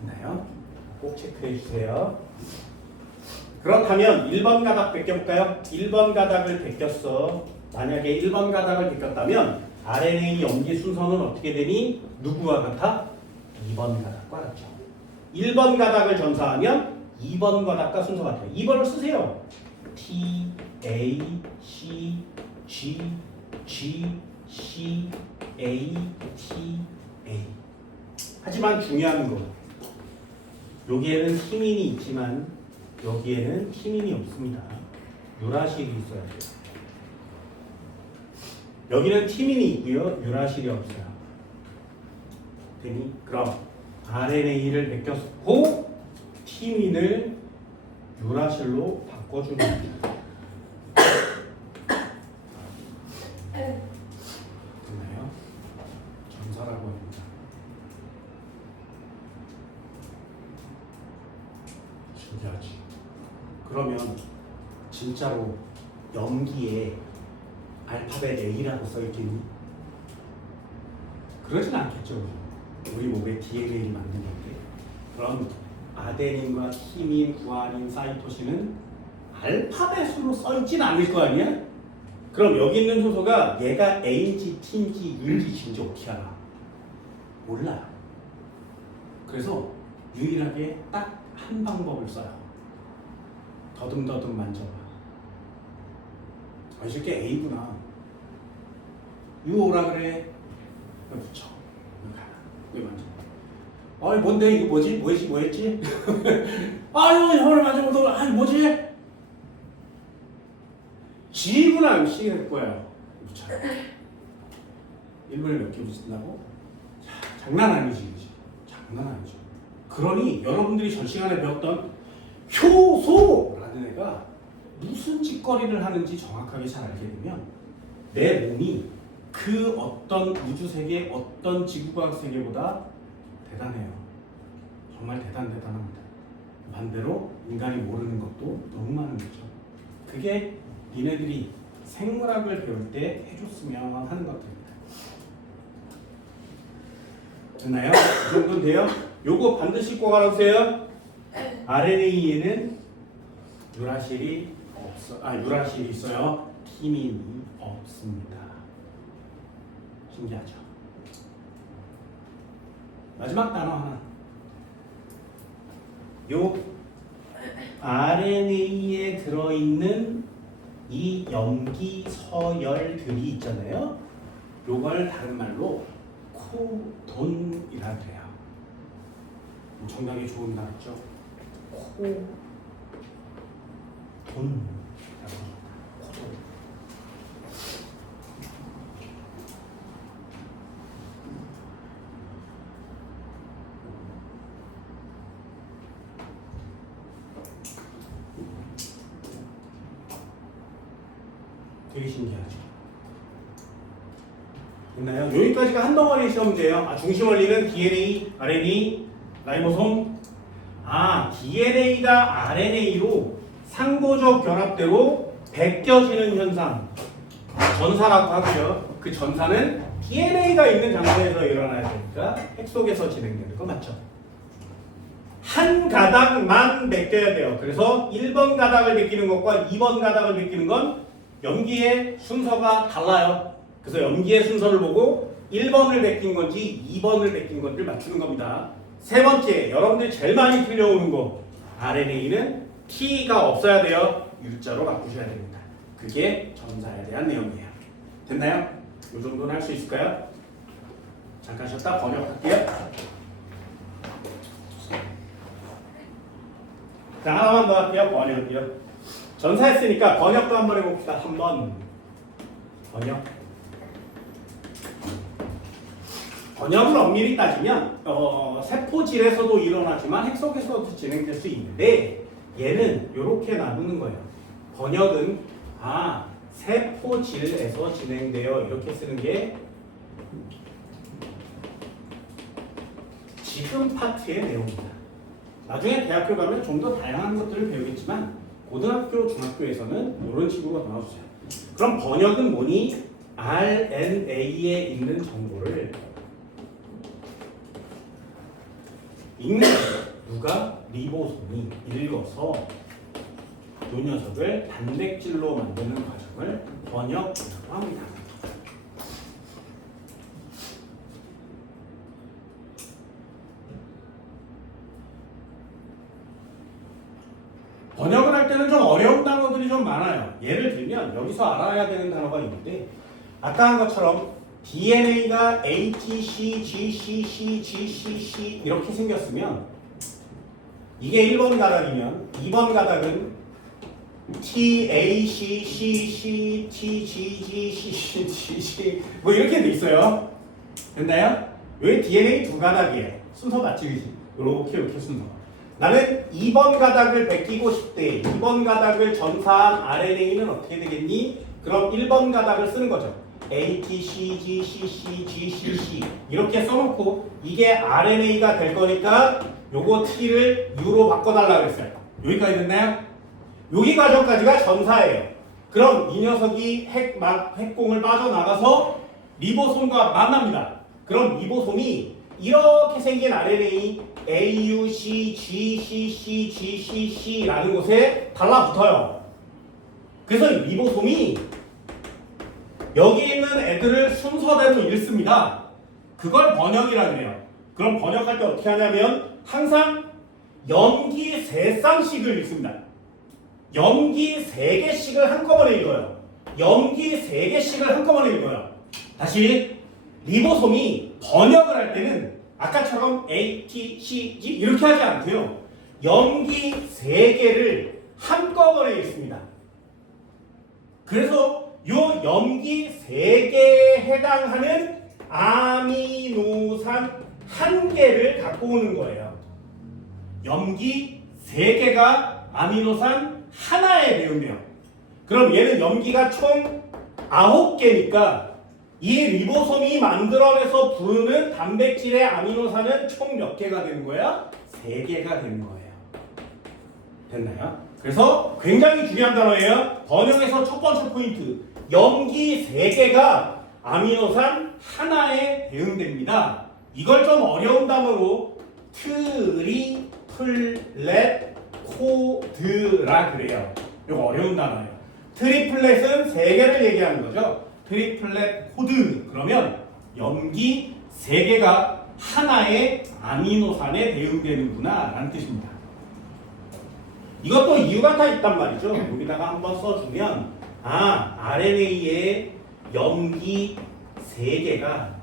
됐나요? 꼭 체크해 주세요. 그렇다면 1번 가닥 베껴볼까요? 1번 가닥을 베꼈어. 만약에 1번 가닥을 베꼈다면 RNA 염기 순서는 어떻게 되니? 누구와 같아? 2번 가닥과 같죠. 1번 가닥을 전사하면 2번 가닥과 순서 같아요. 2번을 쓰세요. T, A, C, G, G, C A T A. 하지만 중요한 거, 여기에는 티민이 있지만 여기에는 티민이 없습니다. 유라실이 있어야 돼요. 여기는 티민이 있고요, 유라실이 없어요. 되니? 그럼 RNA를 베꼈고 티민을 유라실로 바꿔주는 겁니다. 됐나요? 전사라고 합니다. 신기하지? 그러면 진짜로 염기에 알파벳 A라고 써있겠니? 그러진 않겠죠. 우리 몸에 DNA를 만든 건데. 그럼 아데닌과 티민, 구아닌, 사이토신은 알파벳으로 써있진 않을 거 아니야? 그럼 여기 있는 효소가 얘가 A인지 T인지 U인지 G인지 어떻게 알아? 몰라. 그래서 유일하게 딱 한 방법을 써요. 더듬더듬 만져봐. 이 새끼 A구나. 이거 오라 그래. 여기 붙여. 여기 가라. 여기 만져. 아이 뭔데 이거 뭐지? 뭐였지? 아유 혀를 만져보도 아니 뭐지? G구나. C 될 거야. 붙여. 1분에 몇 개 붙인다고? 장난 아니지. 그치? 장난 아니죠. 그러니 여러분들이 전 시간에 배웠던 효소라는 애가 무슨 짓거리를 하는지 정확하게 잘 알게 되면 내 몸이 그 어떤 우주세계, 어떤 지구과학 세계보다 대단해요. 정말 대단합니다. 반대로 인간이 모르는 것도 너무 많은 거죠. 그게 니네들이 생물학을 배울 때 해줬으면 하는 것들입니다. 됐나요? 이 정도는 돼요? 요거 반드시 꼭 알아두세요. RNA에는 유라실이 유라실이 있어요. 티민이 없습니다. 신기하죠? 마지막 단어 하나. 요 RNA에 들어있는 이 염기 서열들이 있잖아요. 요걸 다른 말로 코돈이라 그래요. 엄청나게 좋은 단어죠. 코돈. 코돈. 되게 신기하죠. 됐나요? 여기까지가 한 덩어리 시험 문제예요. 중심 원리는 DNA, RNA, 라이보솜. DNA가 RNA로 상보적 결합대로 베껴지는 현상. 전사라고 하고요. 그 전사는 DNA가 있는 장소에서 일어나야 되니까 핵 속에서 진행되는 거 맞죠? 한 가닥만 베껴야 돼요. 그래서 1번 가닥을 베끼는 것과 2번 가닥을 베끼는 건 염기의 순서가 달라요. 그래서 염기의 순서를 보고 1번을 베낀 건지 2번을 베낀 건지를 맞추는 겁니다. 세 번째, 여러분들이 제일 많이 틀려오는 거, RNA는 T가 없어야 돼요. U자로 바꾸셔야 됩니다. 그게 전사에 대한 내용이에요. 됐나요? 이 정도는 할 수 있을까요? 잠깐 쉬었다 번역할게요. 자, 하나만 더 할게요. 번역이요. 전사했으니까 번역도 한번 해봅시다. 한번 번역. 번역을 엄밀히 따지면 세포질에서도 일어나지만 핵 속에서도 진행될 수 있는데 얘는 이렇게 나누는 거예요. 번역은 세포질에서 진행되어 이렇게 쓰는 게 지금 파트의 내용입니다. 나중에 대학교 가면 좀 더 다양한 것들을 배우겠지만 고등학교, 중학교에서는 이런 식으로 나눠주세요. 그럼 번역은 뭐니? RNA에 있는 정보를 읽는 거예요. 누가? 리보솜이 읽어서 이 녀석을 단백질로 만드는 과정을 번역이라고 합니다. 번역을 할 때는 좀 어려운 단어들이 좀 많아요. 예를 들면 여기서 알아야 되는 단어가 있는데 아까 한 것처럼 DNA가 HC, GCC, GCC 이렇게 생겼으면 이게 1번 가닥이면 2번 가닥은 TACCC, TGGCC 뭐 이렇게 돼 있어요. 됐나요? 왜 DNA 두 가닥이에요? 순서 맞지, 그지? 이렇게 순서. 나는 2번 가닥을 베끼고 싶대. 2번 가닥을 전사한 RNA는 어떻게 되겠니? 그럼 1번 가닥을 쓰는 거죠. ATC, GCC, GCC 이렇게 써놓고 이게 RNA가 될 거니까 요거 T를 U로 바꿔달라고 했어요. 여기까지 됐나요? 여기 과정까지가 전사예요. 그럼 이 녀석이 핵공을 빠져나가서 리보솜과 만납니다. 그럼 리보솜이 이렇게 생긴 RNA AUC, GCC, GCC라는 곳에 달라붙어요. 그래서 이 리보솜이 여기 있는 애들을 순서대로 읽습니다. 그걸 번역이라 그래요. 그럼 번역할 때 어떻게 하냐면 항상 염기 3쌍씩을 읽습니다. 염기 3개씩을 한꺼번에 읽어요. 염기 3개씩을 한꺼번에 읽어요. 다시 리보솜이 번역을 할 때는 아까처럼 A, T, C, G 이렇게 하지 않고요. 염기 3개를 한꺼번에 읽습니다. 그래서 요 염기 3개에 해당하는 아미노산 1개를 갖고 오는 거예요. 염기 3개가 아미노산 하나에 배운대요. 그럼 얘는 염기가 총 9개니까 이 리보솜이 만들어내서 부르는 단백질의 아미노산은 총 몇 개가 되는 거야? 3개가 되는 거예요. 됐나요? 그래서 굉장히 중요한 단어예요. 번역에서 첫 번째 포인트. 염기 3개가 아미노산 하나에 대응됩니다. 이걸 좀 어려운 단어로 트리플렛 코드라 그래요. 이거 어려운 단어예요. 트리플렛은 3개를 얘기하는 거죠. 트리플렛 코드 그러면 염기 3개가 하나의 아미노산에 대응되는구나 라는 뜻입니다. 이것도 이유가 다 있단 말이죠. 여기다가 한번 써주면 RNA의 염기 3개가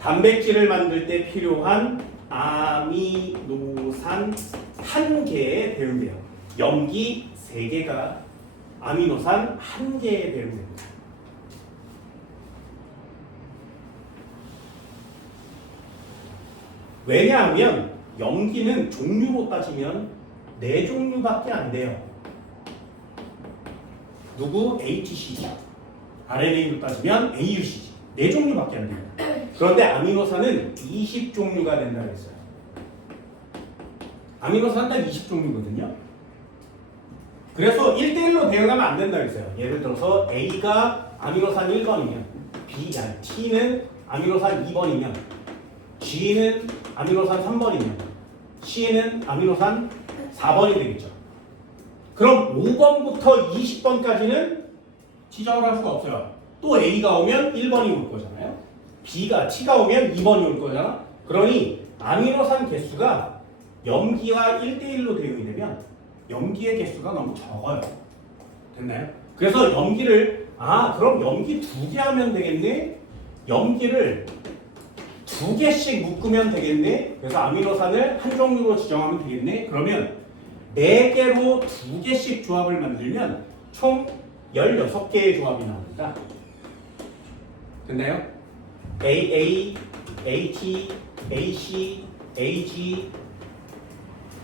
단백질을 만들 때 필요한 아미노산 1개에 대응돼요. 염기 3개가 아미노산 1개에 대응됩니다. 왜냐하면 염기는 종류로 따지면 4종류밖에 안 돼요. 누구? ATCG. RNA로 따지면 AUCG. 4종류밖에 안 됩니다. 그런데 아미노산은 20종류가 된다고 했어요. 아미노산은 딱 20종류거든요. 그래서 1대1로 대응하면 안 된다고 했어요. 예를 들어서 A가 아미노산 1번이면 T는 아미노산 2번이면 G는 아미노산 3번이면 C는 아미노산 4번이 되겠죠. 그럼 5번부터 20번까지는 지정을 할 수가 없어요. 또 A가 오면 1번이 올 거잖아요. T가 오면 2번이 올 거잖아. 그러니 아미노산 개수가 염기와 1대1로 대응이 되면 염기의 개수가 너무 적어요. 됐나요? 그래서 염기를 그럼 염기 2개 하면 되겠네. 염기를 2개씩 묶으면 되겠네. 그래서 아미노산을 한 종류로 지정하면 되겠네. 그러면 4개로 2개씩 조합을 만들면 총 16개의 조합이 나옵니다. 됐나요? AA, AT, AC, AG,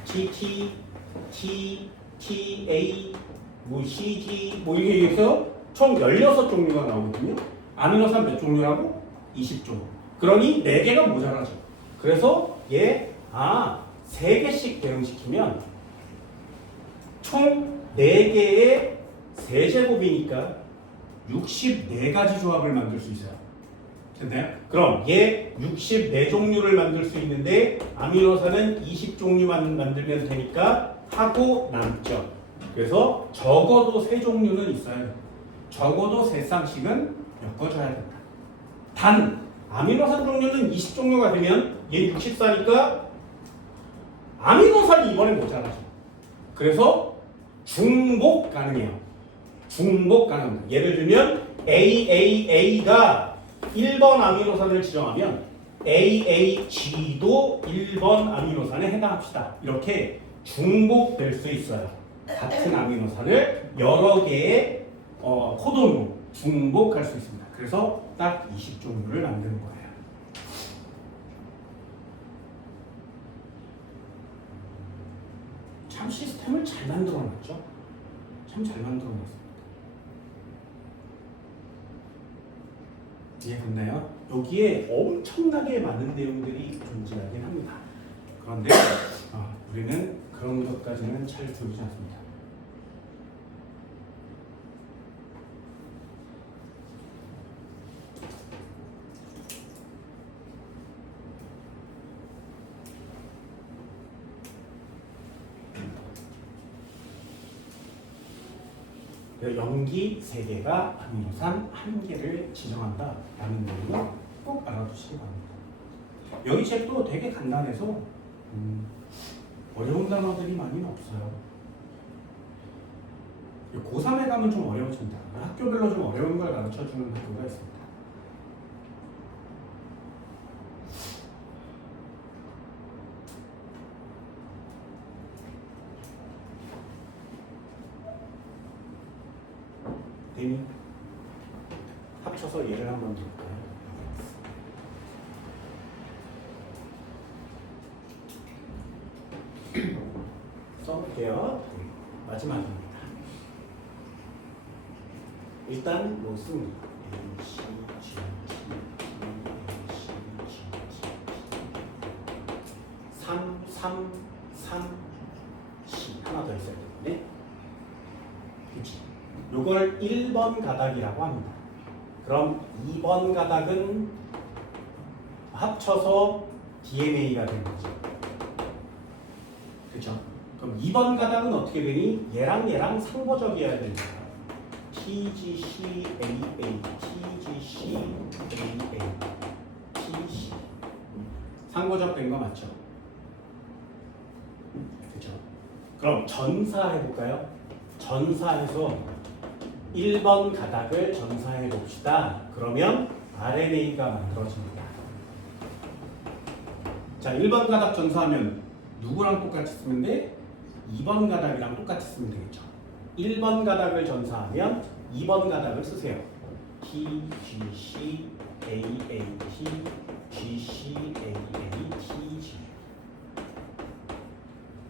GT, T, TA, CG 이렇게 해서 총 16종류가 나오거든요. 아미노산 몇 종류라고? 20종류. 그러니 4개가 모자라죠. 그래서 얘 3개씩 대응시키면 총 4개의 세제곱이니까 64가지 조합을 만들 수 있어요. 됐나요? 그럼 얘 64종류를 만들 수 있는데 아미노산은 20종류만 만들면 되니까 하고 남죠. 그래서 적어도 3종류는 있어야 돼요. 적어도 3쌍씩은 엮어줘야 된다. 단 아미노산 종류는 20종류가 되면 얘 64니까 아미노산이 이번에 모자라죠. 그래서 중복 가능해요. 중복 가능. 예를 들면 AAA가 1번 아미노산을 지정하면 AAG도 1번 아미노산에 해당합시다. 이렇게 중복될 수 있어요. 같은 아미노산을 여러 개의 코돈으로 중복할 수 있습니다. 그래서 딱 20종류를 만드는 거예요. 참 시스템을 잘 만들어놨죠. 참 잘 만들어놨습니다. 이해됐나요? 여기에 엄청나게 많은 내용들이 존재하긴 합니다. 그런데 우리는 그런 것까지는 잘 두지 않습니다. 염기 3개가 아미노산 1개를 지정한다라는 내용을 꼭 알아두시기 바랍니다. 여기 책도 되게 간단해서 어려운 단어들이 많이는 없어요. 고3에 가면 좀 어려워진다. 학교별로 좀 어려운 걸 가르쳐주는 학교가 있습니다. 데미 합쳐서 예를 한번 볼까요? 써볼게요. 마지막입니다. 일단 뭐 씁니다. A, C, G, T, A, C, G, T, 3, 3, 3, C 하나 더 있어야 되는데 그치? 요걸 1번 가닥이라고 합니다. 그럼 2번 가닥은 합쳐서 DNA가 되는 거죠. 그렇죠? 그럼 2번 가닥은 어떻게 되니? 얘랑 상호적이어야 됩니다. TGCAA, TGCAA, TC 상호적 된 거 맞죠? 그렇죠? 그럼 전사해 볼까요? 전사해서 1번 가닥을 전사해 봅시다. 그러면 RNA가 만들어집니다. 자, 1번 가닥 전사하면 누구랑 똑같이 쓰면 돼? 2번 가닥이랑 똑같이 쓰면 되겠죠. 1번 가닥을 전사하면 2번 가닥을 쓰세요. T, G, C, A, A, T, G, C, A, A, T, G.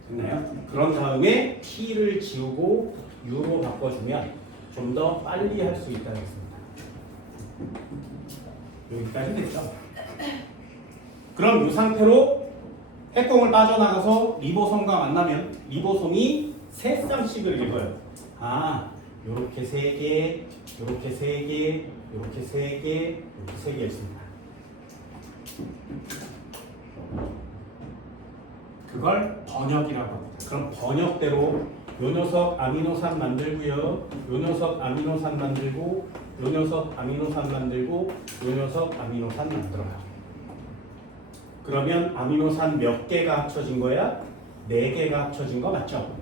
됐나요? 그런 다음에 T를 지우고 U로 바꿔주면 좀 더 빨리 할 수 있다는 것입니다. 여기까지 됐죠? 그럼 이 상태로 핵공을 빠져나가서 리보솜과 만나면 리보솜이 3쌍씩을 읽어요. 요렇게 3개, 요렇게 3개, 요렇게 3개, 요렇게 3개 있습니다. 그걸 번역이라고 합니다. 그럼 번역대로 요 녀석 아미노산 만들고요, 요 녀석 아미노산 만들고, 요 녀석 아미노산 만들고, 요 녀석 아미노산 만들어요. 그러면 아미노산 몇 개가 합쳐진 거야? 4개가 합쳐진 거 맞죠?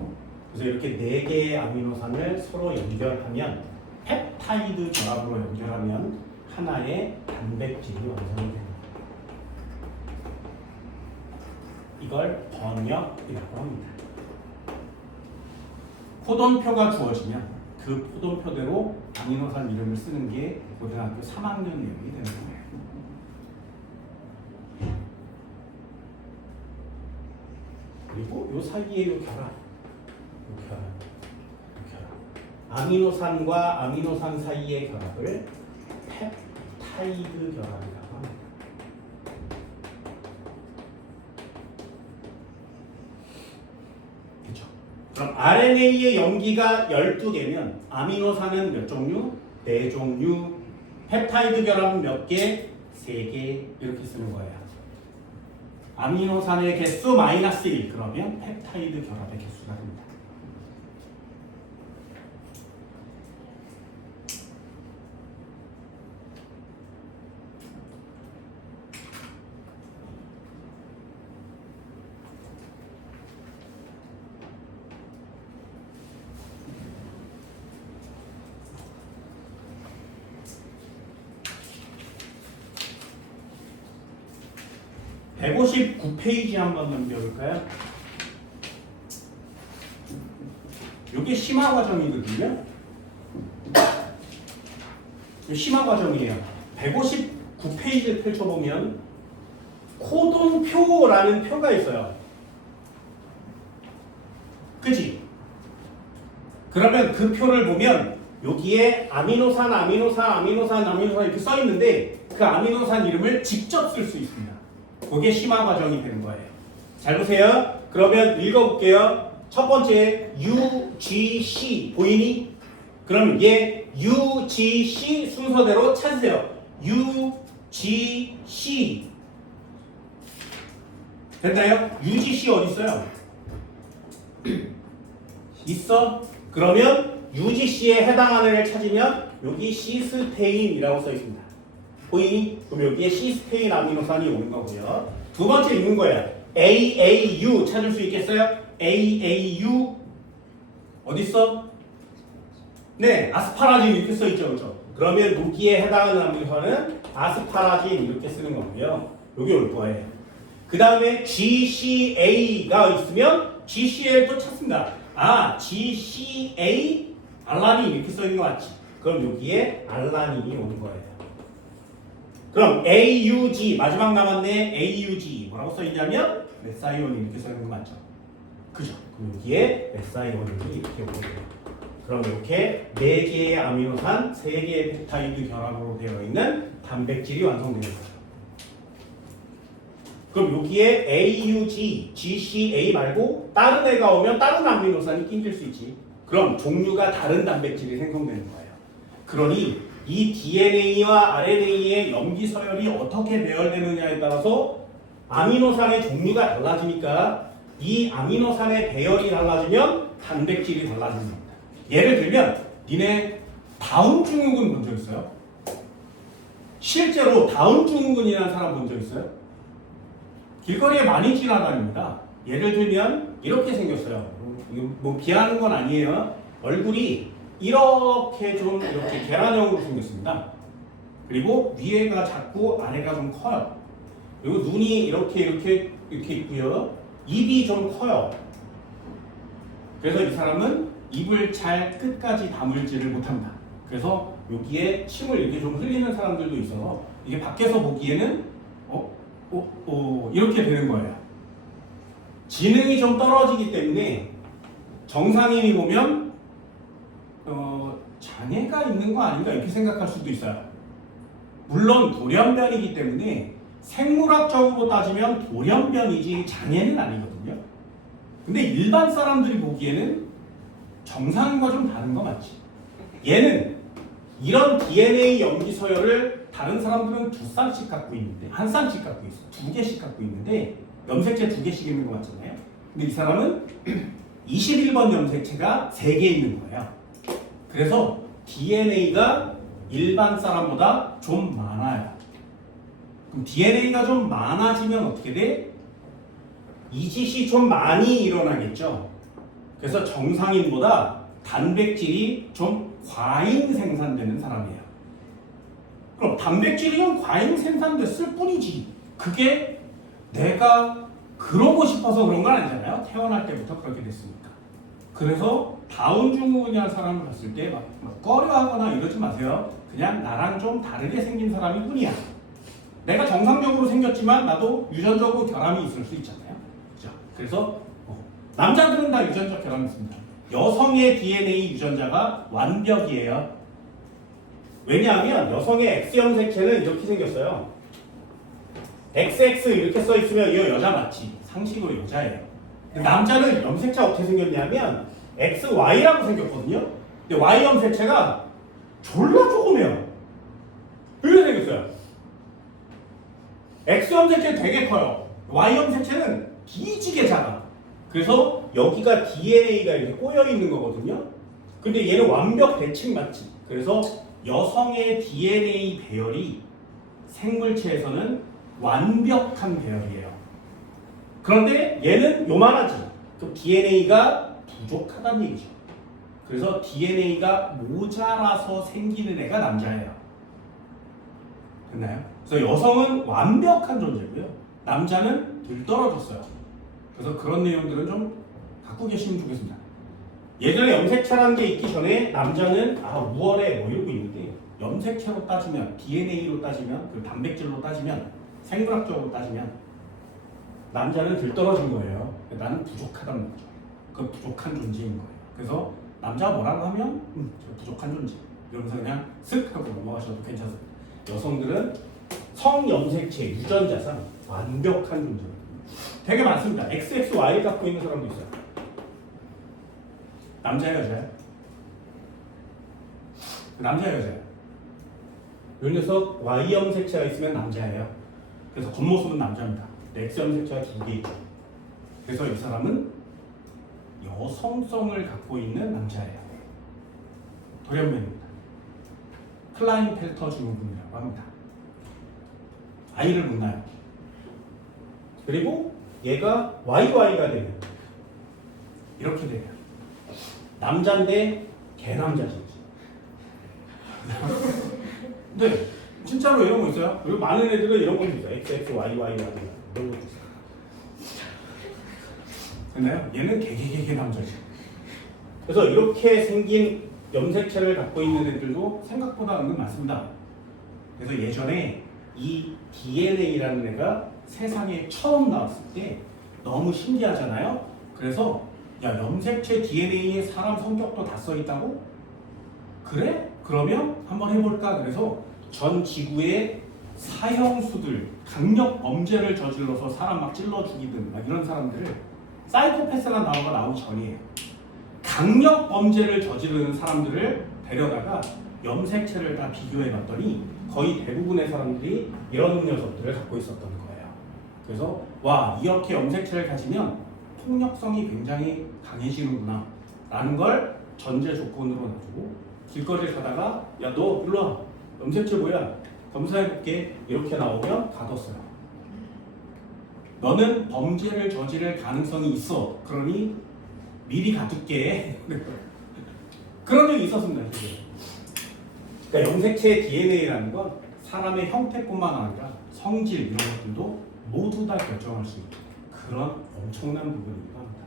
그래서 이렇게 4개의 아미노산을 서로 연결하면 펩타이드 결합으로 연결하면 하나의 단백질이 완성이 됩니다. 이걸 번역이라고 합니다. 코돈표가 주어지면 그 코돈표대로 아미노산 이름을 쓰는 게 고등학교 3학년 내용이 되는 거예요. 그리고 요 사이에 요 결합, 아미노산과 아미노산 사이의 결합을 펩타이드 결합이라고 합니다. 그렇죠? 그럼 RNA의 염기가 12개면 아미노산은 몇 종류? 4종류. 펩타이드 결합은 몇 개? 3개. 이렇게 쓰는 거예요. 아미노산의 개수 -1 그러면 펩타이드 결합의 개수가 됩니다. 159페이지 한번 넘겨볼까요? 이게 심화 과정이거든요. 심화 과정이에요. 159페이지를 펼쳐보면 코돈표라는 표가 있어요. 그치? 그러면 그 표를 보면 여기에 아미노산 이렇게 써 있는데 그 아미노산 이름을 직접 쓸 수 있습니다. 그게 심화 과정이 되는 거예요. 잘 보세요. 그러면 읽어볼게요. 첫 번째 UGC 보이니? 그럼 얘 UGC 순서대로 찾으세요. UGC 됐나요? UGC 어디 있어요? 있어? 그러면 UGC에 해당하는 애를 찾으면 여기 시스테인이라고 써 있습니다. 보이니? 그럼 여기에 시스테인 아미노산이 오는 거고요. 두 번째 있는 거예요. AAU 찾을 수 있겠어요? AAU 어디 있어? 네, 아스파라진 이렇게 써 있죠, 그렇죠? 그러면 여기에 해당하는 아미노산은 아스파라진 이렇게 쓰는 거고요. 여기 올 거예요. 그 다음에 GCA가 있으면 GCA를 찾습니다. 아, GCA 알라닌 이렇게 써 있는 거 맞지? 그럼 여기에 알라닌이 오는 거예요. 그럼 AUG 마지막 남았네. AUG 뭐라고 써 있냐면 메사이온 이렇게 써 있는 거 맞죠? 그죠? 그럼 여기에 메사이온이 이렇게 오는 거예요. 그럼 이렇게 4개의 아미노산, 3개의 펩타이드 결합으로 되어 있는 단백질이 완성되는 거예요. 그럼 여기에 AUG, GCA 말고 다른 애가 오면 다른 아미노산이 낑길 수 있지. 그럼 종류가 다른 단백질이 생성되는 거예요. 그러니 이 DNA와 RNA의 염기 서열이 어떻게 배열되느냐에 따라서 아미노산의 종류가 달라지니까 이 아미노산의 배열이 달라지면 단백질이 달라지는 겁니다. 예를 들면 니네 다운 증후군 본 적 있어요? 실제로 다운 증후군이라는 사람 본 적 있어요? 길거리에 많이 지나다닙니다. 예를 들면 이렇게 생겼어요. 뭐 비하는 건 아니에요. 얼굴이 이렇게 좀 이렇게 계란형으로 생겼습니다. 그리고 위에가 작고 아래가 좀 커요. 그리고 눈이 이렇게 있고요. 입이 좀 커요. 그래서 이 사람은 입을 잘 끝까지 다물지를 못합니다. 그래서 여기에 침을 이렇게 좀 흘리는 사람들도 있어서 이게 밖에서 보기에는 이렇게 되는 거예요. 지능이 좀 떨어지기 때문에 정상인이 보면 장애가 있는 거 아닌가 이렇게 생각할 수도 있어요. 물론 돌연변이기 때문에 생물학적으로 따지면 돌연변이지 장애는 아니거든요. 근데 일반 사람들이 보기에는 정상인과 좀 다른 거 맞지? 얘는 이런 DNA 염기 서열을 다른 사람들은 2쌍씩 갖고 있는데 한 쌍씩 갖고 있어. 2개씩 갖고 있는데 염색체 2개씩 있는 거 맞잖아요. 근데 이 사람은 21번 염색체가 3개 있는 거예요. 그래서 DNA가 일반 사람보다 좀 많아요. 그럼 DNA가 좀 많아지면 어떻게 돼? 이짓이 좀 많이 일어나겠죠. 그래서 정상인보다 단백질이 좀 과잉 생산되는 사람이에요. 그럼 단백질이 좀 과잉 생산됐을 뿐이지 그게 내가 그러고 싶어서 그런 건 아니잖아요. 태어날 때부터 그렇게 됐으니까. 그래서 다운 증후군이라는 사람을 봤을 때 막 꺼려하거나 이러지 마세요. 그냥 나랑 좀 다르게 생긴 사람일 뿐이야. 내가 정상적으로 생겼지만 나도 유전적으로 결함이 있을 수 있잖아요. 그죠? 그래서 남자들은 다 유전적 결함이 있습니다. 여성의 DNA 유전자가 완벽이에요. 왜냐하면 여성의 X염색체는 이렇게 생겼어요. XX 이렇게 써 있으면 이거 여자 맞지? 상식으로 여자예요. 남자는 염색체가 어떻게 생겼냐면 XY라고 생겼거든요. 근데 Y 염색체가 졸라 조그매요. 이렇게 생겼어요. X 염색체 되게 커요. Y 염색체는 기지개 작아. 그래서 여기가 DNA가 이렇게 꼬여 있는 거거든요. 근데 얘는 완벽 대칭 맞지? 그래서 여성의 DNA 배열이 생물체에서는 완벽한 배열이에요. 그런데 얘는 요만하지. 그럼 DNA가 부족하다는 얘기죠. 그래서 DNA가 모자라서 생기는 애가 남자예요. 됐나요? 그래서 여성은 완벽한 존재고요. 남자는 덜 떨어졌어요. 그래서 그런 내용들은 좀 갖고 계시면 좋겠습니다. 예전에 염색체라는 게 있기 전에 남자는 우월해 뭐 이러고 있는데 염색체로 따지면 DNA로 따지면 그 단백질로 따지면 생물학적으로 따지면 남자는 덜 떨어진 거예요. 나는 부족하다는 거죠. 그 부족한 존재인 거예요. 그래서 남자가 뭐라고 하면 저 부족한 존재 이러면서 그냥 쓱 하고 넘어가셔도 괜찮습니다. 여성들은 성염색체 유전자상 완벽한 존재거든요. 되게 많습니다. XXY 갖고 있는 사람도 있어요. 남자예요, 여자예요? 남자예요, 여자예요? 이 녀석 Y염색체가 있으면 남자예요. 그래서 겉모습은 남자입니다. X염색체가 2개 있죠. 그래서 이 사람은 여성성을 갖고 있는 남자예요. 돌연변입니다. 클라인펠터 증후군이라고 합니다. 아이를 못 낳아요. 그리고 얘가 YY가 되면 이렇게 돼요. 남자인데 개남자지. 근데 진짜로 이런 거 있어요. 그리고 많은 애들은 이런 것도 있어요. XXYY라는 이런 것도 있어요. 됐나요? 얘는 개개개개 남자지. 그래서 이렇게 생긴 염색체를 갖고 있는 애들도 생각보다 은근 많습니다. 그래서 예전에 이 DNA라는 애가 세상에 처음 나왔을 때 너무 신기하잖아요. 그래서 야, 염색체 DNA에 사람 성격도 다 써있다고? 그래? 그러면 한번 해볼까? 그래서 전 지구의 사형수들, 강력 범죄를 저질러서 사람 막 찔러 죽이든 막 이런 사람들을 사이코패스라는 단어가 나오기 전이에요. 강력 범죄를 저지르는 사람들을 데려다가 염색체를 다 비교해봤더니 거의 대부분의 사람들이 이런 녀석들을 갖고 있었던 거예요. 그래서 와, 이렇게 염색체를 가지면 폭력성이 굉장히 강해지는구나 라는 걸 전제 조건으로 놔두고 길거리를 가다가 야, 너 일로 와, 염색체 뭐야? 검사해볼게. 이렇게 나오면 가뒀어요. 너는 범죄를 저지를 가능성이 있어. 그러니 미리 가둘게. 그런 적이 있었습니다. 그러니까 염색체 DNA라는 건 사람의 형태뿐만 아니라 성질 이런 것들도 모두 다 결정할 수 있는 그런 엄청난 부분이기도 합니다.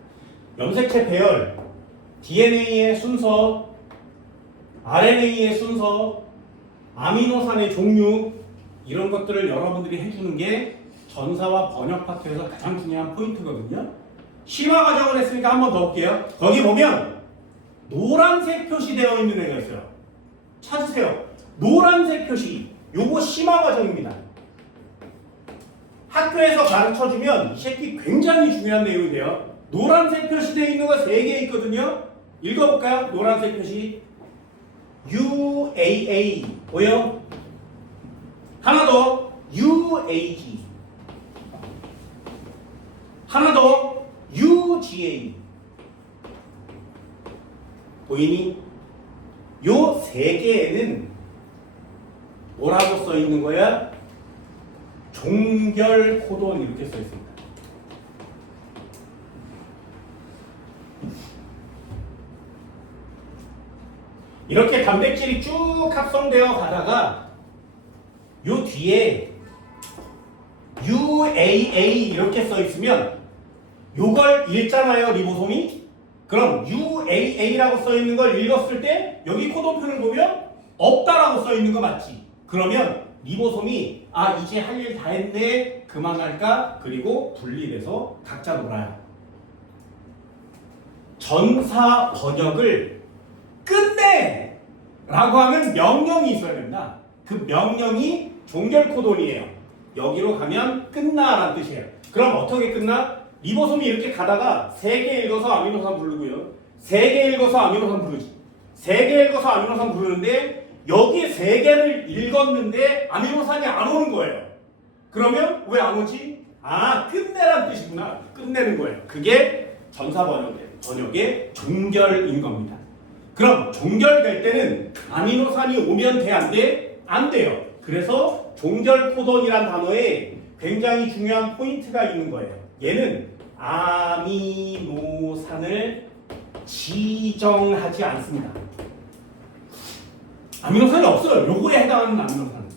염색체 배열, DNA의 순서, RNA의 순서, 아미노산의 종류 이런 것들을 여러분들이 해주는 게 전사와 번역 파트에서 가장 중요한 포인트거든요. 심화 과정을 했으니까 한 번 더 볼게요. 거기 보면 노란색 표시되어 있는 애가 있어요. 찾으세요. 노란색 표시. 요거 심화 과정입니다. 학교에서 가르쳐주면 이 새끼 굉장히 중요한 내용이 돼요. 노란색 표시되어 있는 거 3개 있거든요. 읽어볼까요? 노란색 표시. UAA. 뭐요? 하나 더. UAG. 하나 더. UGA. 보이니? 요 3개에는 뭐라고 써 있는 거야? 종결 코돈 이렇게 써 있습니다. 이렇게 단백질이 쭉 합성되어 가다가 요 뒤에 UAA 이렇게 써 있으면 요걸 읽잖아요, 리보솜이. 그럼 UAA라고 써 있는 걸 읽었을 때 여기 코돈표를 보면 없다라고 써 있는 거 맞지? 그러면 리보솜이 이제 할 일 다 했네, 그만할까? 그리고 분리돼서 각자 놀아요. 전사 번역을 끝내! 라고 하는 명령이 있어야 된다. 그 명령이 종결 코돈이에요. 여기로 가면 끝나 라는 뜻이에요. 그럼 어떻게 끝나? 리보솜이 이렇게 가다가 3개 읽어서 아미노산 부르고요. 3개 읽어서 아미노산 부르지. 3개 읽어서 아미노산 부르는데 여기 3개를 읽었는데 아미노산이 안 오는 거예요. 그러면 왜 안 오지? 끝내라는 뜻이구나. 끝내는 거예요. 그게 전사 번역의 종결인 겁니다. 그럼 종결될 때는 아미노산이 오면 돼, 안 돼? 안 돼요. 그래서 종결 코돈이란 단어에 굉장히 중요한 포인트가 있는 거예요. 얘는 아미노산을 지정하지 않습니다. 아미노산이 없어요. 요거에 해당하는 아미노산은.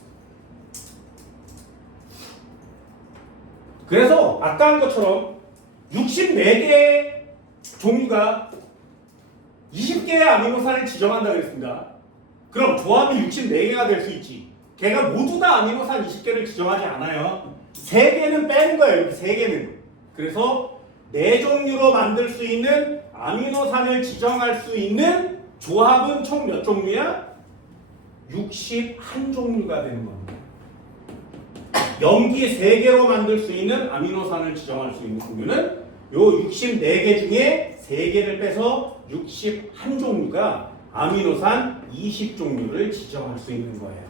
그래서 아까 한 것처럼 64개의 종류가 20개의 아미노산을 지정한다 그랬습니다. 그럼 조합이 64개가 될 수 있지. 걔가 모두 다 아미노산 20개를 지정하지 않아요. 3개는 빼는 거예요. 이렇게 3개는. 그래서 4종류로 만들 수 있는 아미노산을 지정할 수 있는 조합은 총 몇 종류야? 61종류가 되는 겁니다. 염기 3개로 만들 수 있는 아미노산을 지정할 수 있는 종류는 요 64개 중에 3개를 빼서 61종류가 아미노산 20종류를 지정할 수 있는 거예요.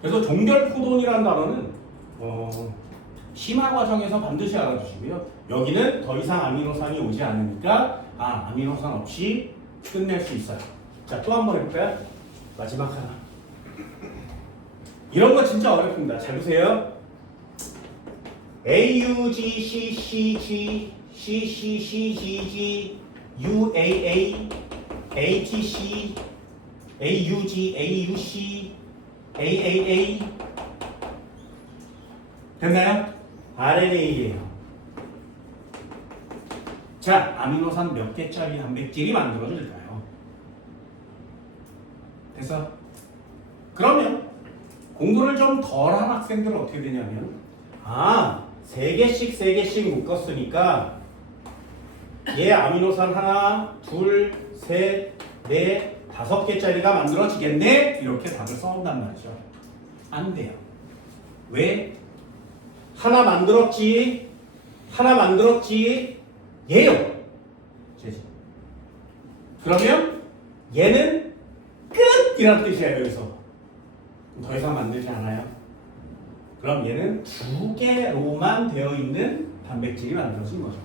그래서 종결 코돈이라는 단어는 심화 과정에서 반드시 알아주시고요. 여기는 더 이상 아미노산이 오지 않으니까 아미노산 없이 끝낼 수 있어요. 자, 또 한 번 해볼까요? 마지막 하나. 이런 거 진짜 어렵습니다. 잘 보세요. AUGCCG CCCGG UAA ATC AUG AUC AAA 됐나요? RNA예요. 자, 아미노산 몇 개짜리 단백질이 만들어질까요? 됐어? 그러면 공부를 좀 덜한 학생들은 어떻게 되냐면 3개씩 묶었으니까 얘 아미노산 하나, 둘, 셋, 넷, 5개짜리가 만들어지겠네? 이렇게 답을 써온단 말이죠. 안 돼요. 왜? 하나 만들었지 얘요. 그러면 얘는 끝이라는 뜻이에요. 여기서 더 이상 만들지 않아요. 그럼 얘는 2개로만 되어 있는 단백질이 만들어진 거죠.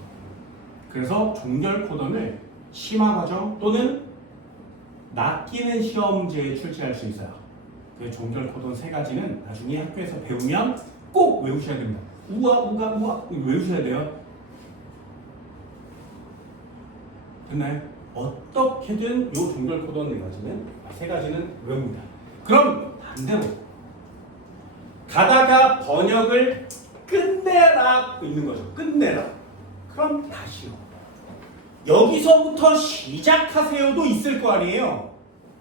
그래서 종결 코돈을 심화 과정 또는 낚이는 시험지에 출제할 수 있어요. 그 종결 코돈 3가지는 나중에 학교에서 배우면 꼭 외우셔야 됩니다. 우와 외우셔야 돼요. 됐나요? 어떻게든 요 종결 코돈 3가지는 외웁니다. 그럼 반대로 가다가 번역을 끝내라 있는 거죠. 끝내라. 그럼 다시요. 여기서부터 시작하세요도 있을 거 아니에요.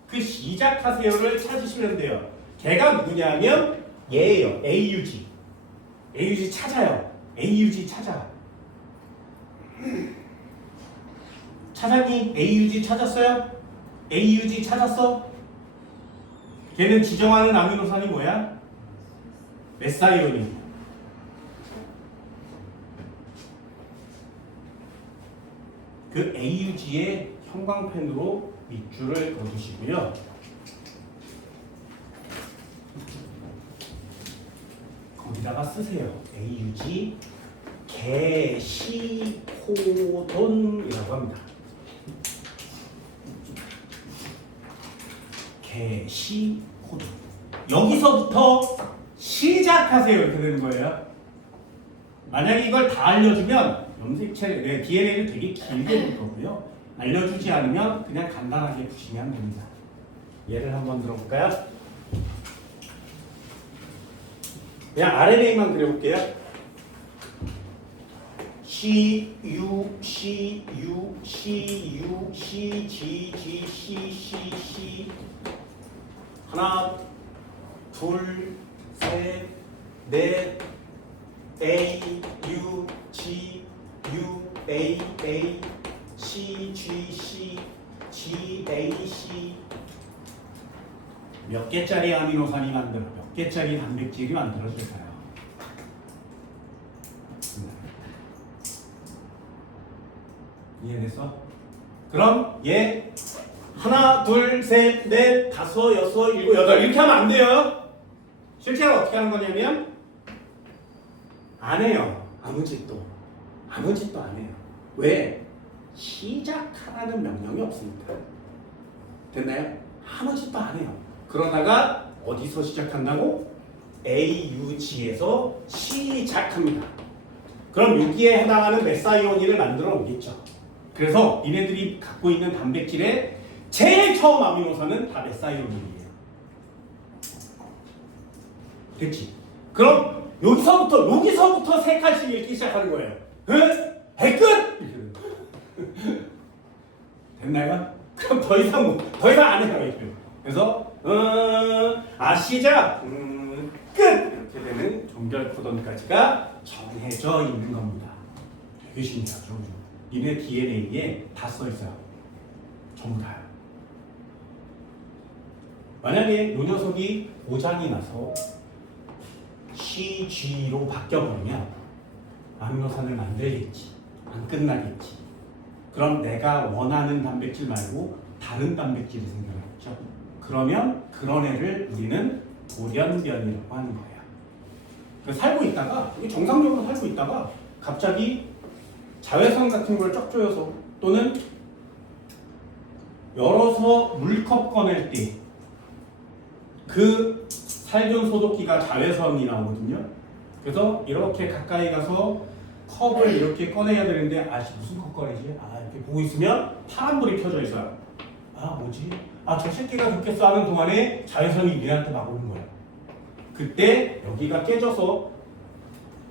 그 시작하세요를 찾으시면 돼요. 걔가 누구냐면 얘예요. AUG. AUG 찾아요. AUG 찾아. 찾았니? AUG 찾았어요? AUG 찾았어? 걔는 지정하는 아미노산이 뭐야? 메사이온입니다. 그 AUG의 형광펜으로 밑줄을 그어주시고요. 거기다가 쓰세요. AUG 게시코돈이라고 합니다. 게시코돈. 여기서부터 시작하세요. 이렇게 되는 거예요. 만약에 이걸 다 알려주면 염색체 DNA를 되게 길게 볼 거고요. 알려주지 않으면 그냥 간단하게 푸시면 됩니다. 예를 한번 들어볼까요? 그냥 RNA만 그려볼게요. C, U, C, U, C, U, C, G, G, C, C, C 하나, 둘, 셋, 넷 A, U, G, U, A, A C, G, C, G, A, C 몇 개짜리 아미노산이 몇 개짜리 단백질이 만들어질까요? 이해됐어? 그럼 얘 하나, 둘, 셋, 넷, 5, 6, 7, 8 이렇게 하면 안 돼요. 실제로 어떻게 하는 거냐면 안 해요. 아무 짓도 안 해요. 왜? 시작하라는 명령이 없으니까. 됐나요? 아무 짓도 안 해요. 그러다가 어디서 시작한다고? AUG에서 시작합니다. 그럼 여기에 해당하는 메사이오닌을 만들어 오겠죠. 그래서 니네들이 갖고 있는 단백질의 제일 처음 아미노산은 다 메사이오닌이에요. 됐지? 그럼 여기서부터 세 칸씩 읽기 시작하는 거예요. 끝! 됐나요? 그럼 더 이상 안 해요. 그래서 시작! 끝! 이렇게 되는 종결 코돈까지가 정해져 있는 겁니다. 되게 신기하죠. 니네 DNA에 다 써 있어요. 전부 다요. 만약에 이 녀석이 고장이 나서 CG로 바뀌어버리면 아미노산을 만들겠지. 안 끝나겠지. 그럼 내가 원하는 단백질 말고 다른 단백질이 생겨나겠죠. 그러면 그런 애를 우리는 돌연변이라고 하는 거예요. 그래서 살고 있다가 정상적으로 살고 있다가 갑자기 자외선 같은 걸 쫙 조여서 또는 열어서 물컵 꺼낼 때 그 살균 소독기가 자외선이 나오거든요. 그래서 이렇게 가까이 가서 컵을 이렇게 꺼내야 되는데 무슨 컵 꺼내지? 이렇게 보고 있으면 파란불이 켜져 있어요. 뭐지? 저 새끼가 좋겠어 하는 동안에 자외선이 얘한테 막 오는 거예요. 그때 여기가 깨져서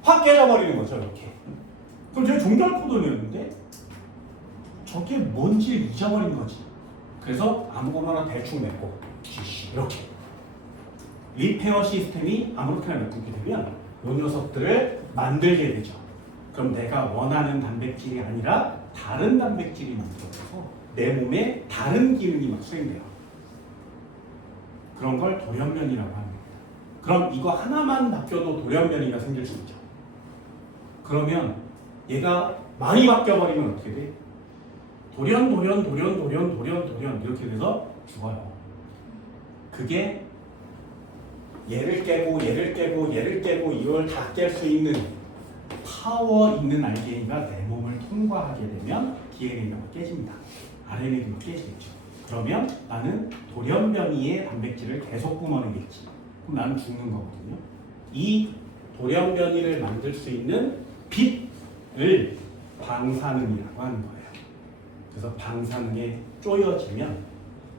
확 깨져버리는 거죠. 이렇게. 그럼 저희 종결 코돈이었는데 저게 뭔지 잊어버린 거지. 그래서 아무거나 대충 메고 이렇게 리페어 시스템이 아무렇게나 메꾸게 되면 이 녀석들을 만들게 되죠. 그럼 내가 원하는 단백질이 아니라 다른 단백질이 만들어져서 내 몸에 다른 기능이 막 수행돼요. 그런 걸 돌연변이라고 합니다. 그럼 이거 하나만 바뀌어도 돌연변이가 생길 수 있죠. 그러면 얘가 많이 바뀌어버리면 어떻게 돼? 돌연 이렇게 돼서 죽어요. 그게 얘를 깨고 이걸 다 깰 수 있는 파워 있는 RNA가 내 몸을 통과하게 되면 DNA가 깨집니다. RNA가 깨지겠죠. 그러면 나는 돌연변이의 단백질을 계속 뿜어내겠지. 그럼 나는 죽는 거거든요. 이 돌연변이를 만들 수 있는 빛을 방사능이라고 하는 거예요. 그래서 방사능에 쪼여지면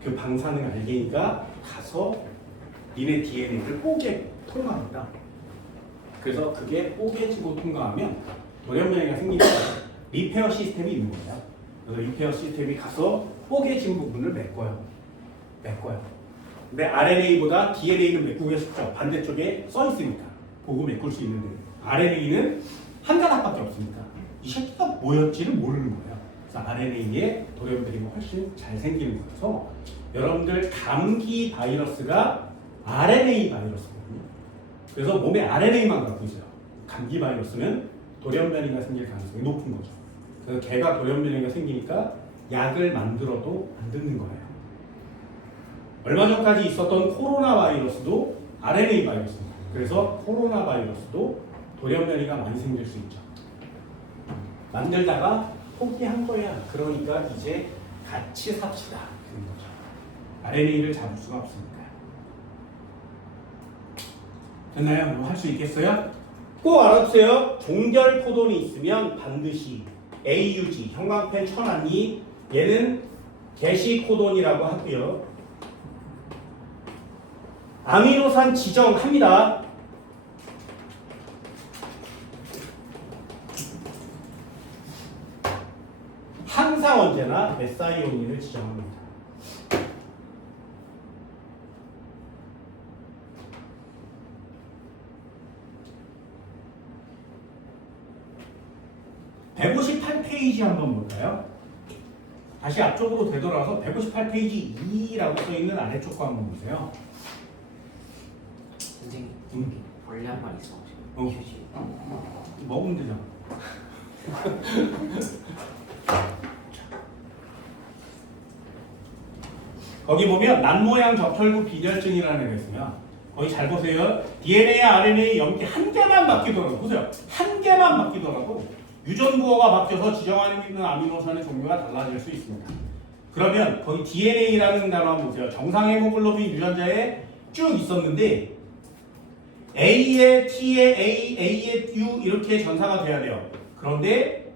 그 방사능 RNA가 가서 니네 DNA를 뽀개 통과합니다. 그래서 그게 뽀개지고 통과하면 돌연변이가 생기니까 리페어 시스템이 있는 거예요. 그래서 리페어 시스템이 가서 뽀개진 부분을 메꿔요. 근데 RNA보다 DNA는 메꾸기가 쉽죠. 반대쪽에 써 있으니까 보고 메꿀 수 있는데 RNA는 한 가닥밖에 없으니까 이 새끼가 뭐였지를 모르는 거예요. 그래서 RNA의 돌연변이가 훨씬 잘 생기는 거여서 여러분들 감기 바이러스가 RNA 바이러스거든요. 그래서 몸에 RNA만 갖고 있어요. 감기 바이러스는 돌연변이가 생길 가능성이 높은 거죠. 그래서 걔가 돌연변이가 생기니까 약을 만들어도 안 듣는 거예요. 얼마 전까지 있었던 코로나 바이러스도 RNA 바이러스입니다. 그래서 코로나 바이러스도 돌연변이가 많이 생길 수 있죠. 만들다가 포기한 거야. 그러니까 이제 같이 삽시다. 그런 거죠. RNA를 잡을 수가 없으니까. 됐나요? 할 수 있겠어요? 꼭 알아두세요. 종결 코돈이 있으면 반드시 AUG, 형광펜 천안이 얘는 게시 코돈이라고 하고요. 아미노산 지정합니다. 항상 언제나 메사이오닌을 지정합니다. (158페이지) 한번 볼까요? 다시 앞쪽으로 되돌아서 158페이지 2라고 써있는 아래쪽 거 한번 보세요. 선생님, 원래 한 말 있어. 휴지. 먹으면 되잖아. 거기 보면 난모양 접혈구 빈혈증이라는 애가 있으면 거기 잘 보세요. DNA와 RNA 염기 한 개만 바뀌더라도 보세요. 한 개만 바뀌더라도 유전구어가 바뀌어서 지정하는 있는 아미노산의 종류가 달라질 수 있습니다. 그러면 거기 DNA라는 단어 한번 보세요. 정상 헤모글로빈 유전자에 쭉 있었는데 A에 T에 A, A에 U 이렇게 전사가 돼야 돼요. 그런데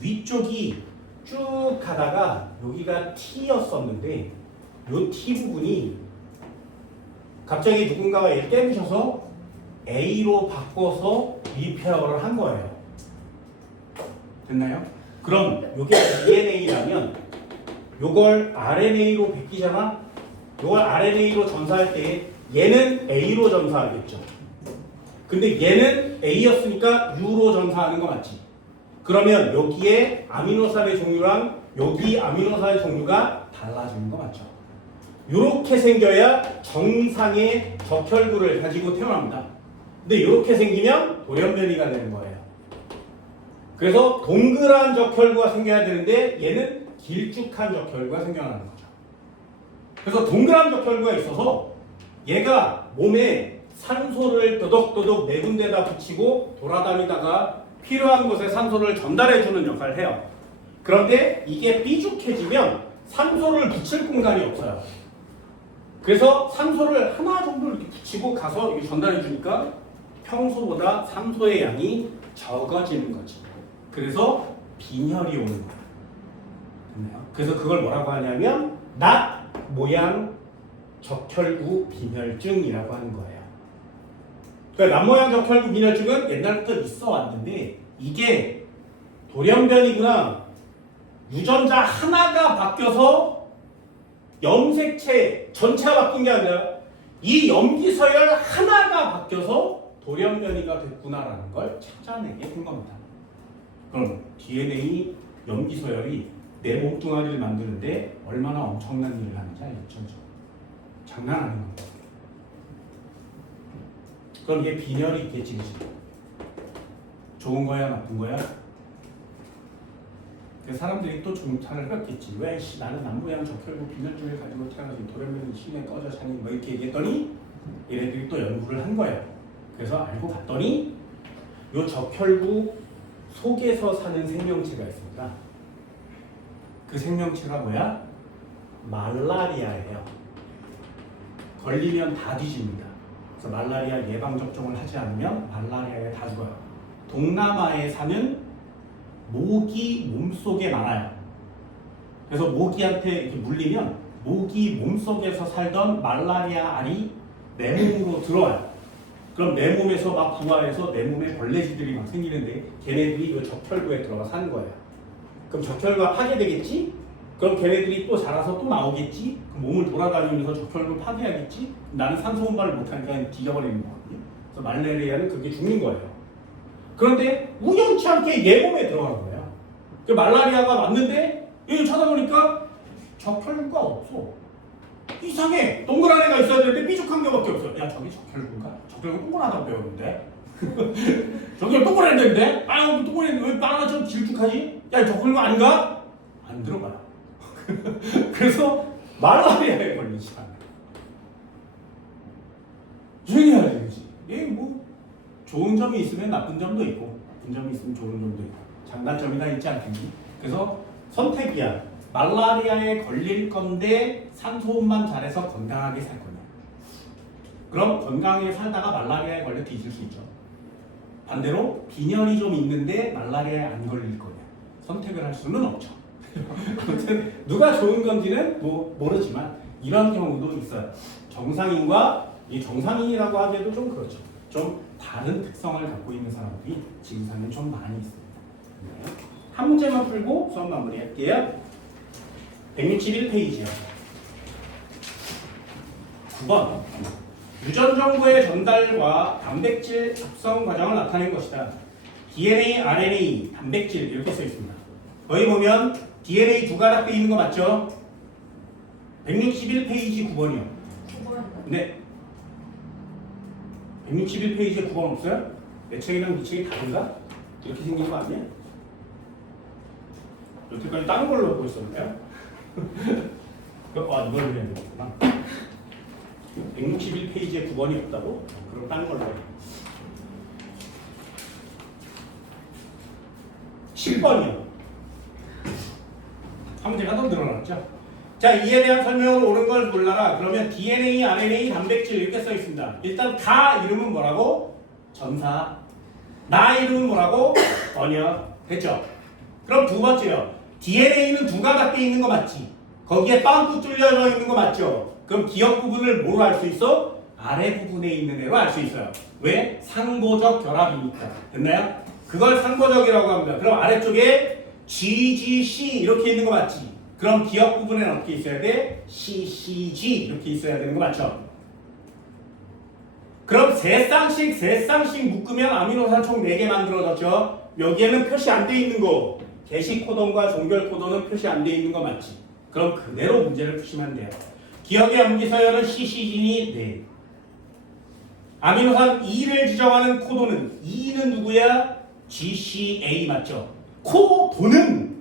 위쪽이 쭉 가다가 여기가 T였었는데 이 T 부분이 갑자기 누군가가 얘를 깨부셔서 A로 바꿔서 리페어를 한 거예요. 됐나요? 그럼 이게 DNA라면 요걸 RNA로 베끼잖아? 요걸 RNA로 전사할 때 얘는 A로 전사하겠죠. 근데 얘는 A였으니까 U로 전사하는 거 맞지? 그러면 여기에 아미노산의 종류랑 여기 아미노산의 종류가 달라지는 거 맞죠? 이렇게 생겨야 정상의 적혈구를 가지고 태어납니다. 근데 이렇게 생기면 돌연변이가 되는 거예요. 그래서 동그란 적혈구가 생겨야 되는데 얘는 길쭉한 적혈구가 생겨나는 거죠. 그래서 동그란 적혈구가 있어서 얘가 몸에 산소를 또덕또덕 네 군데다 붙이고 돌아다니다가 필요한 곳에 산소를 전달해주는 역할을 해요. 그런데 이게 삐죽해지면 산소를 붙일 공간이 없어요. 그래서 산소를 하나 정도 이렇게 붙이고 가서 이렇게 전달해주니까 평소보다 산소의 양이 적어지는 거지. 그래서 빈혈이 오는 거야. 됐나요? 그래서 그걸 뭐라고 하냐면 낫 모양 적혈구 빈혈증이라고 하는 거예요. 그러니까 낫 모양 적혈구 빈혈증은 옛날부터 있어 왔는데 이게 돌연변이구나. 유전자 하나가 바뀌어서 염색체 전체가 바뀐 게 아니라 이 염기서열 하나가 바뀌어서 돌연변이가 됐구나라는 걸 찾아내게 된 겁니다. 그럼 DNA 염기서열이 내 몸뚱아리를 만드는데 얼마나 엄청난 일을 하는지 알겠죠? 장난 아닌 겁니다. 그럼 이게 빈혈이 있겠지, 그치? 좋은 거야, 나쁜 거야? 사람들이 또 종탈을 했겠지. 왜 나는 남모양 적혈구 빈혈증을 가지고 태어나서 돌연변이 심해 꺼져 자니 뭐 이렇게 얘기했더니 얘네들이 또 연구를 한 거예요. 그래서 알고 봤더니 요 적혈구 속에서 사는 생명체가 있습니다. 그 생명체가 뭐야? 말라리아예요. 걸리면 다 뒤집니다. 그래서 말라리아 예방 접종을 하지 않으면 말라리아에 다 죽어요. 동남아에 사는 모기 몸속에 많아요. 그래서 모기한테 이렇게 물리면 모기 몸속에서 살던 말라리아 알이 내 몸으로 들어와요. 그럼 내 몸에서 막 부화해서 내 몸에 벌레지들이 막 생기는데 걔네들이 이 적혈구에 들어가 사는 거예요. 그럼 적혈구가 파괴되겠지? 그럼 걔네들이 또 자라서 또 나오겠지? 그럼 몸을 돌아다니면서 적혈구를 파괴하겠지? 나는 산소 운반을 못하니까 뒤져버리는 거거든요. 그래서 말라리아는 그렇게 죽는 거예요. 그런데 우연치 않게 얘 몸에 들어간 거예요. 그 말라리아가 왔는데 여기 찾아보니까 적혈구가 없어. 이상해. 동그란 애가 있어야 되는데 삐죽한 개밖에 없어. 야, 저기 적혈구인가? 적혈구 동그랗다고 배웠는데. 저기 동그랬는데? 아, 동그랬는데 왜 빵아 좀 길쭉하지? 야, 적혈구 아닌가? 안 들어가요. 그래서 말라리아에 걸리지 않아요. 조용히 해야지. 이게 뭐 좋은 점이 있으면 나쁜 점도 있고 나쁜 점이 있으면 좋은 점도 있고 장단점이 다 있지 않겠니? 그래서 선택이야. 말라리아에 걸릴 건데 산소호흡만 잘해서 건강하게 살 거냐. 그럼 건강하게 살다가 말라리아에 걸려 뒤질 수 있죠. 반대로 빈혈이 좀 있는데 말라리아에 안 걸릴 거냐. 선택을 할 수는 없죠. 아무튼 누가 좋은 건지는 뭐 모르지만 이런 경우도 있어요. 정상인과 이 정상인이라고 하기에도 좀 그렇죠. 좀 다른 특성을 갖고 있는 사람들이 지구상에 좀 많이 있습니다. 한 문제만 풀고 수업 마무리할게요. 161페이지요. 9번. 유전 정보의 전달과 단백질 합성 과정을 나타낸 것이다. DNA, RNA, 단백질 이렇게 써 있습니다. 거기 보면 DNA 두 가닥 돼 있는 거 맞죠? 161페이지 9번이요. 9번. 네. 161페이지에 9번 없어요? 내 책이랑 네 책이 다른가? 이렇게 생긴 거 아니야? 여태까지 다른 걸로 보고 있었나요? 이걸 해야 되겠구나. 161페이지에 9번이 없다고? 그럼 다른 걸로 해. 10번이요. 한 문제가 더 늘어났죠? 자, 이에 대한 설명으로 옳은 걸 골라라. 그러면 DNA, RNA, 단백질 이렇게 써 있습니다. 일단 다 이름은 뭐라고? 전사. 나 이름은 뭐라고? 번역. 됐죠? 그럼 두 번째요. DNA는 두 가닥 돼 있는 거 맞지? 거기에 빵꾸 뚫려져 있는 거 맞죠? 그럼 기억 부분을 뭐로 알 수 있어? 아래 부분에 있는 애로 알 수 있어요. 왜? 상보적 결합이니까. 됐나요? 그걸 상보적이라고 합니다. 그럼 아래쪽에 GGC 이렇게 있는 거 맞지? 그럼 기억 부분에는 어떻게 있어야 돼? CCG 이렇게 있어야 되는 거 맞죠? 그럼 세 쌍씩 묶으면 아미노산 총 4개 만들어졌죠? 여기에는 표시 안 돼 있는 거 게시 코돈과 종결 코돈은 표시 안 돼 있는 거 맞지? 그럼 그대로 문제를 푸시면 돼요. 기억의 염기서열은 CCG니 네. 아미노산 E를 지정하는 코돈은 E는 누구야? GCA 맞죠? 코돈은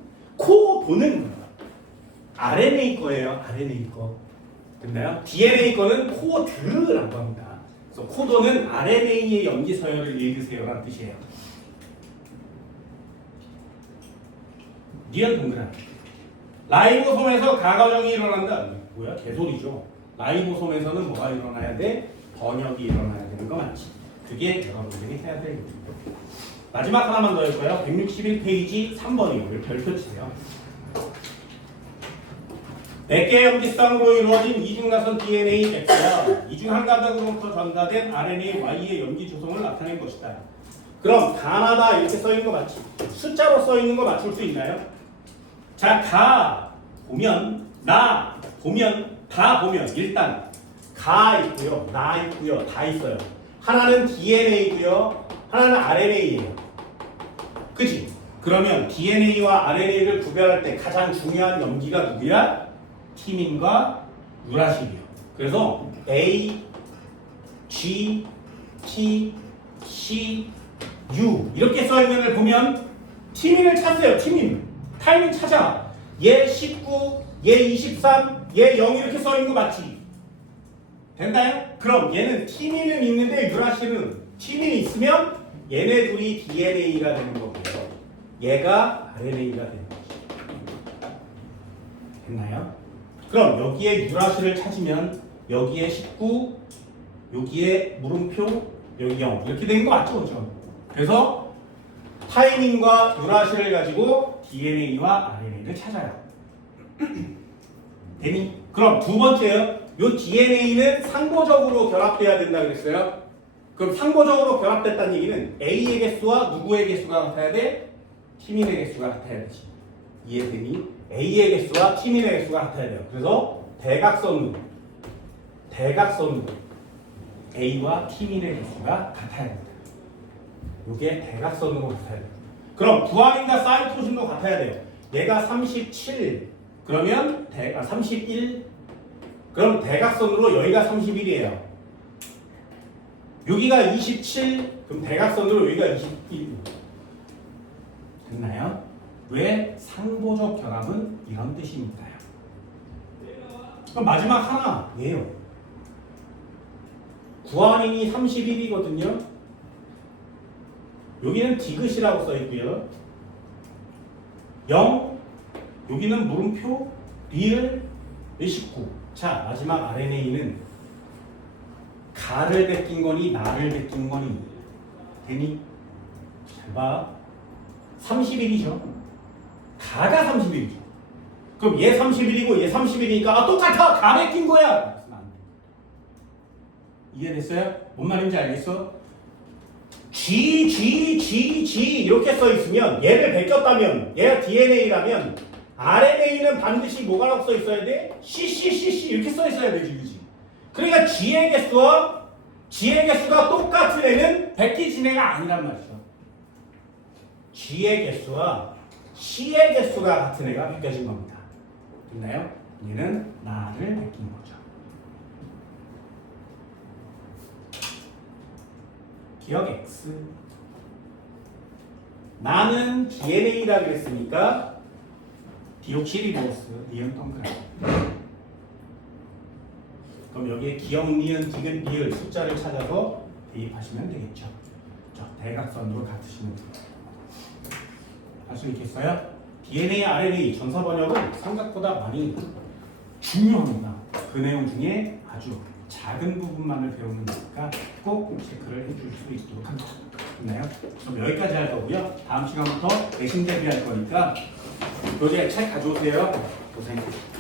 RNA 거예요. RNA 거. 됐나요? DNA 거는 코드라고 합니다. 그래서 코돈은 RNA의 염기서열을 읽으세요라는 뜻이에요. 니은 동그라미. 라이보솜에서 가과정이 일어난다. 뭐야? 개소리죠. 라이보솜에서는 뭐가 일어나야 돼? 번역이 일어나야 되는 거 맞지? 그게 여러분들이 해야 될 일입니다. 마지막 하나만 더 할까요? 161페이지 3번이요. 별표 치세요. 4개의 염기쌍으로 이루어진 이중나선 DNA X야 이 중 한 가닥으로부터 전가된 RNA Y의 염기 조성을 나타낸 것이다. 그럼 가나다 이렇게 써있는 거 맞지? 숫자로 써있는 거 맞출 수 있나요? 자, 가 보면 나 보면 다 보면 일단 가 있고요, 나 있고요, 다 있어요. 하나는 DNA고요, 하나는 RNA예요. 그치? 그러면 DNA와 RNA를 구별할 때 가장 중요한 염기가 누구야? 티민과 유라실이요. 그래서 A, G, T, C, U 이렇게 써있는 걸 보면 티민을 찾으세요. 티민. 타이밍 찾아. 얘 19, 얘 23, 얘 0 이렇게 써있는 거 맞지? 됐나요? 그럼 얘는 티민은 있는데 유라실은 티민이 있으면 얘네 둘이 DNA가 되는 거고요. 얘가 RNA가 되는 거죠. 됐나요? 그럼 여기에 유라실을 찾으면 여기에 19, 여기에 물음표, 여기 0 이렇게 되는 거 맞죠? 그렇죠? 그래서 타이밍과 유라실을 가지고 DNA와 RNA를 찾아요. 되니? 그럼 두 번째요. 요 DNA는 상보적으로 결합돼야 된다 그랬어요. 그럼 상보적으로 결합됐다는 얘기는 A의 개수와 누구의 개수가 같아야 돼? 티민의 개수가 같아야 되지. 이해되니? A의 개수와 티민의 개수가 같아야 돼요. 그래서 대각선으로 A와 티민의 개수가 같아야 됩니다. 이게 대각선으로 같아야 돼요. 그럼 구아닌과 사이토신도 같아야 돼요. 얘가 37 그러면 31 그럼 대각선으로 여기가 31이에요. 여기가 27 그럼 대각선으로 여기가 21 됐나요? 왜? 상보적 결합은 이런 뜻입니다. 그럼 마지막 하나 얘요. 구아닌이 31이거든요. 여기는 디귿이라고 써있고요. 0 여기는 물음표 리을 19. 자 마지막 RNA는 가를 베낀 거니 나를 베낀 거니 되니? 잘 봐. 31이죠. 가가 31이죠. 그럼 얘 31이고 얘 31이니까 아 똑같아. 가 베낀 거야. 이해됐어요? 뭔 말인지 알겠어? G 이렇게 써 있으면 얘를 베꼈다면 얘가 DNA라면 RNA는 반드시 뭐가 써 있어야 돼? CC 이렇게 써 있어야 되지, 그지? 그러니까 G의 개수가 똑같은 애는 베끼진 애가 아니란 말이죠. G의 개수와 C의 개수가 같은 애가 베껴진 겁니다. 됐나요? 얘는 나를 베낀 거죠. 기억 X. 나는 DNA라 그랬으니까 디옥시리보스 니은 동그라미. 그럼 여기에 기억 니은 디귿 리을 숫자를 찾아서 대입하시면 되겠죠. 자, 대각선으로 같으시면 돼요. 할 수 있겠어요? DNA, RNA 전사 번역은 생각보다 많이 중요합니다. 그 내용 중에 아주 작은 부분만을 배우는 거니까 꼭 체크를 해줄 수 있도록 합니다. 됐나요? 그럼 여기까지 할 거고요. 다음 시간부터 내신 대비할 거니까 교재 책 가져오세요. 고생하셨습니다.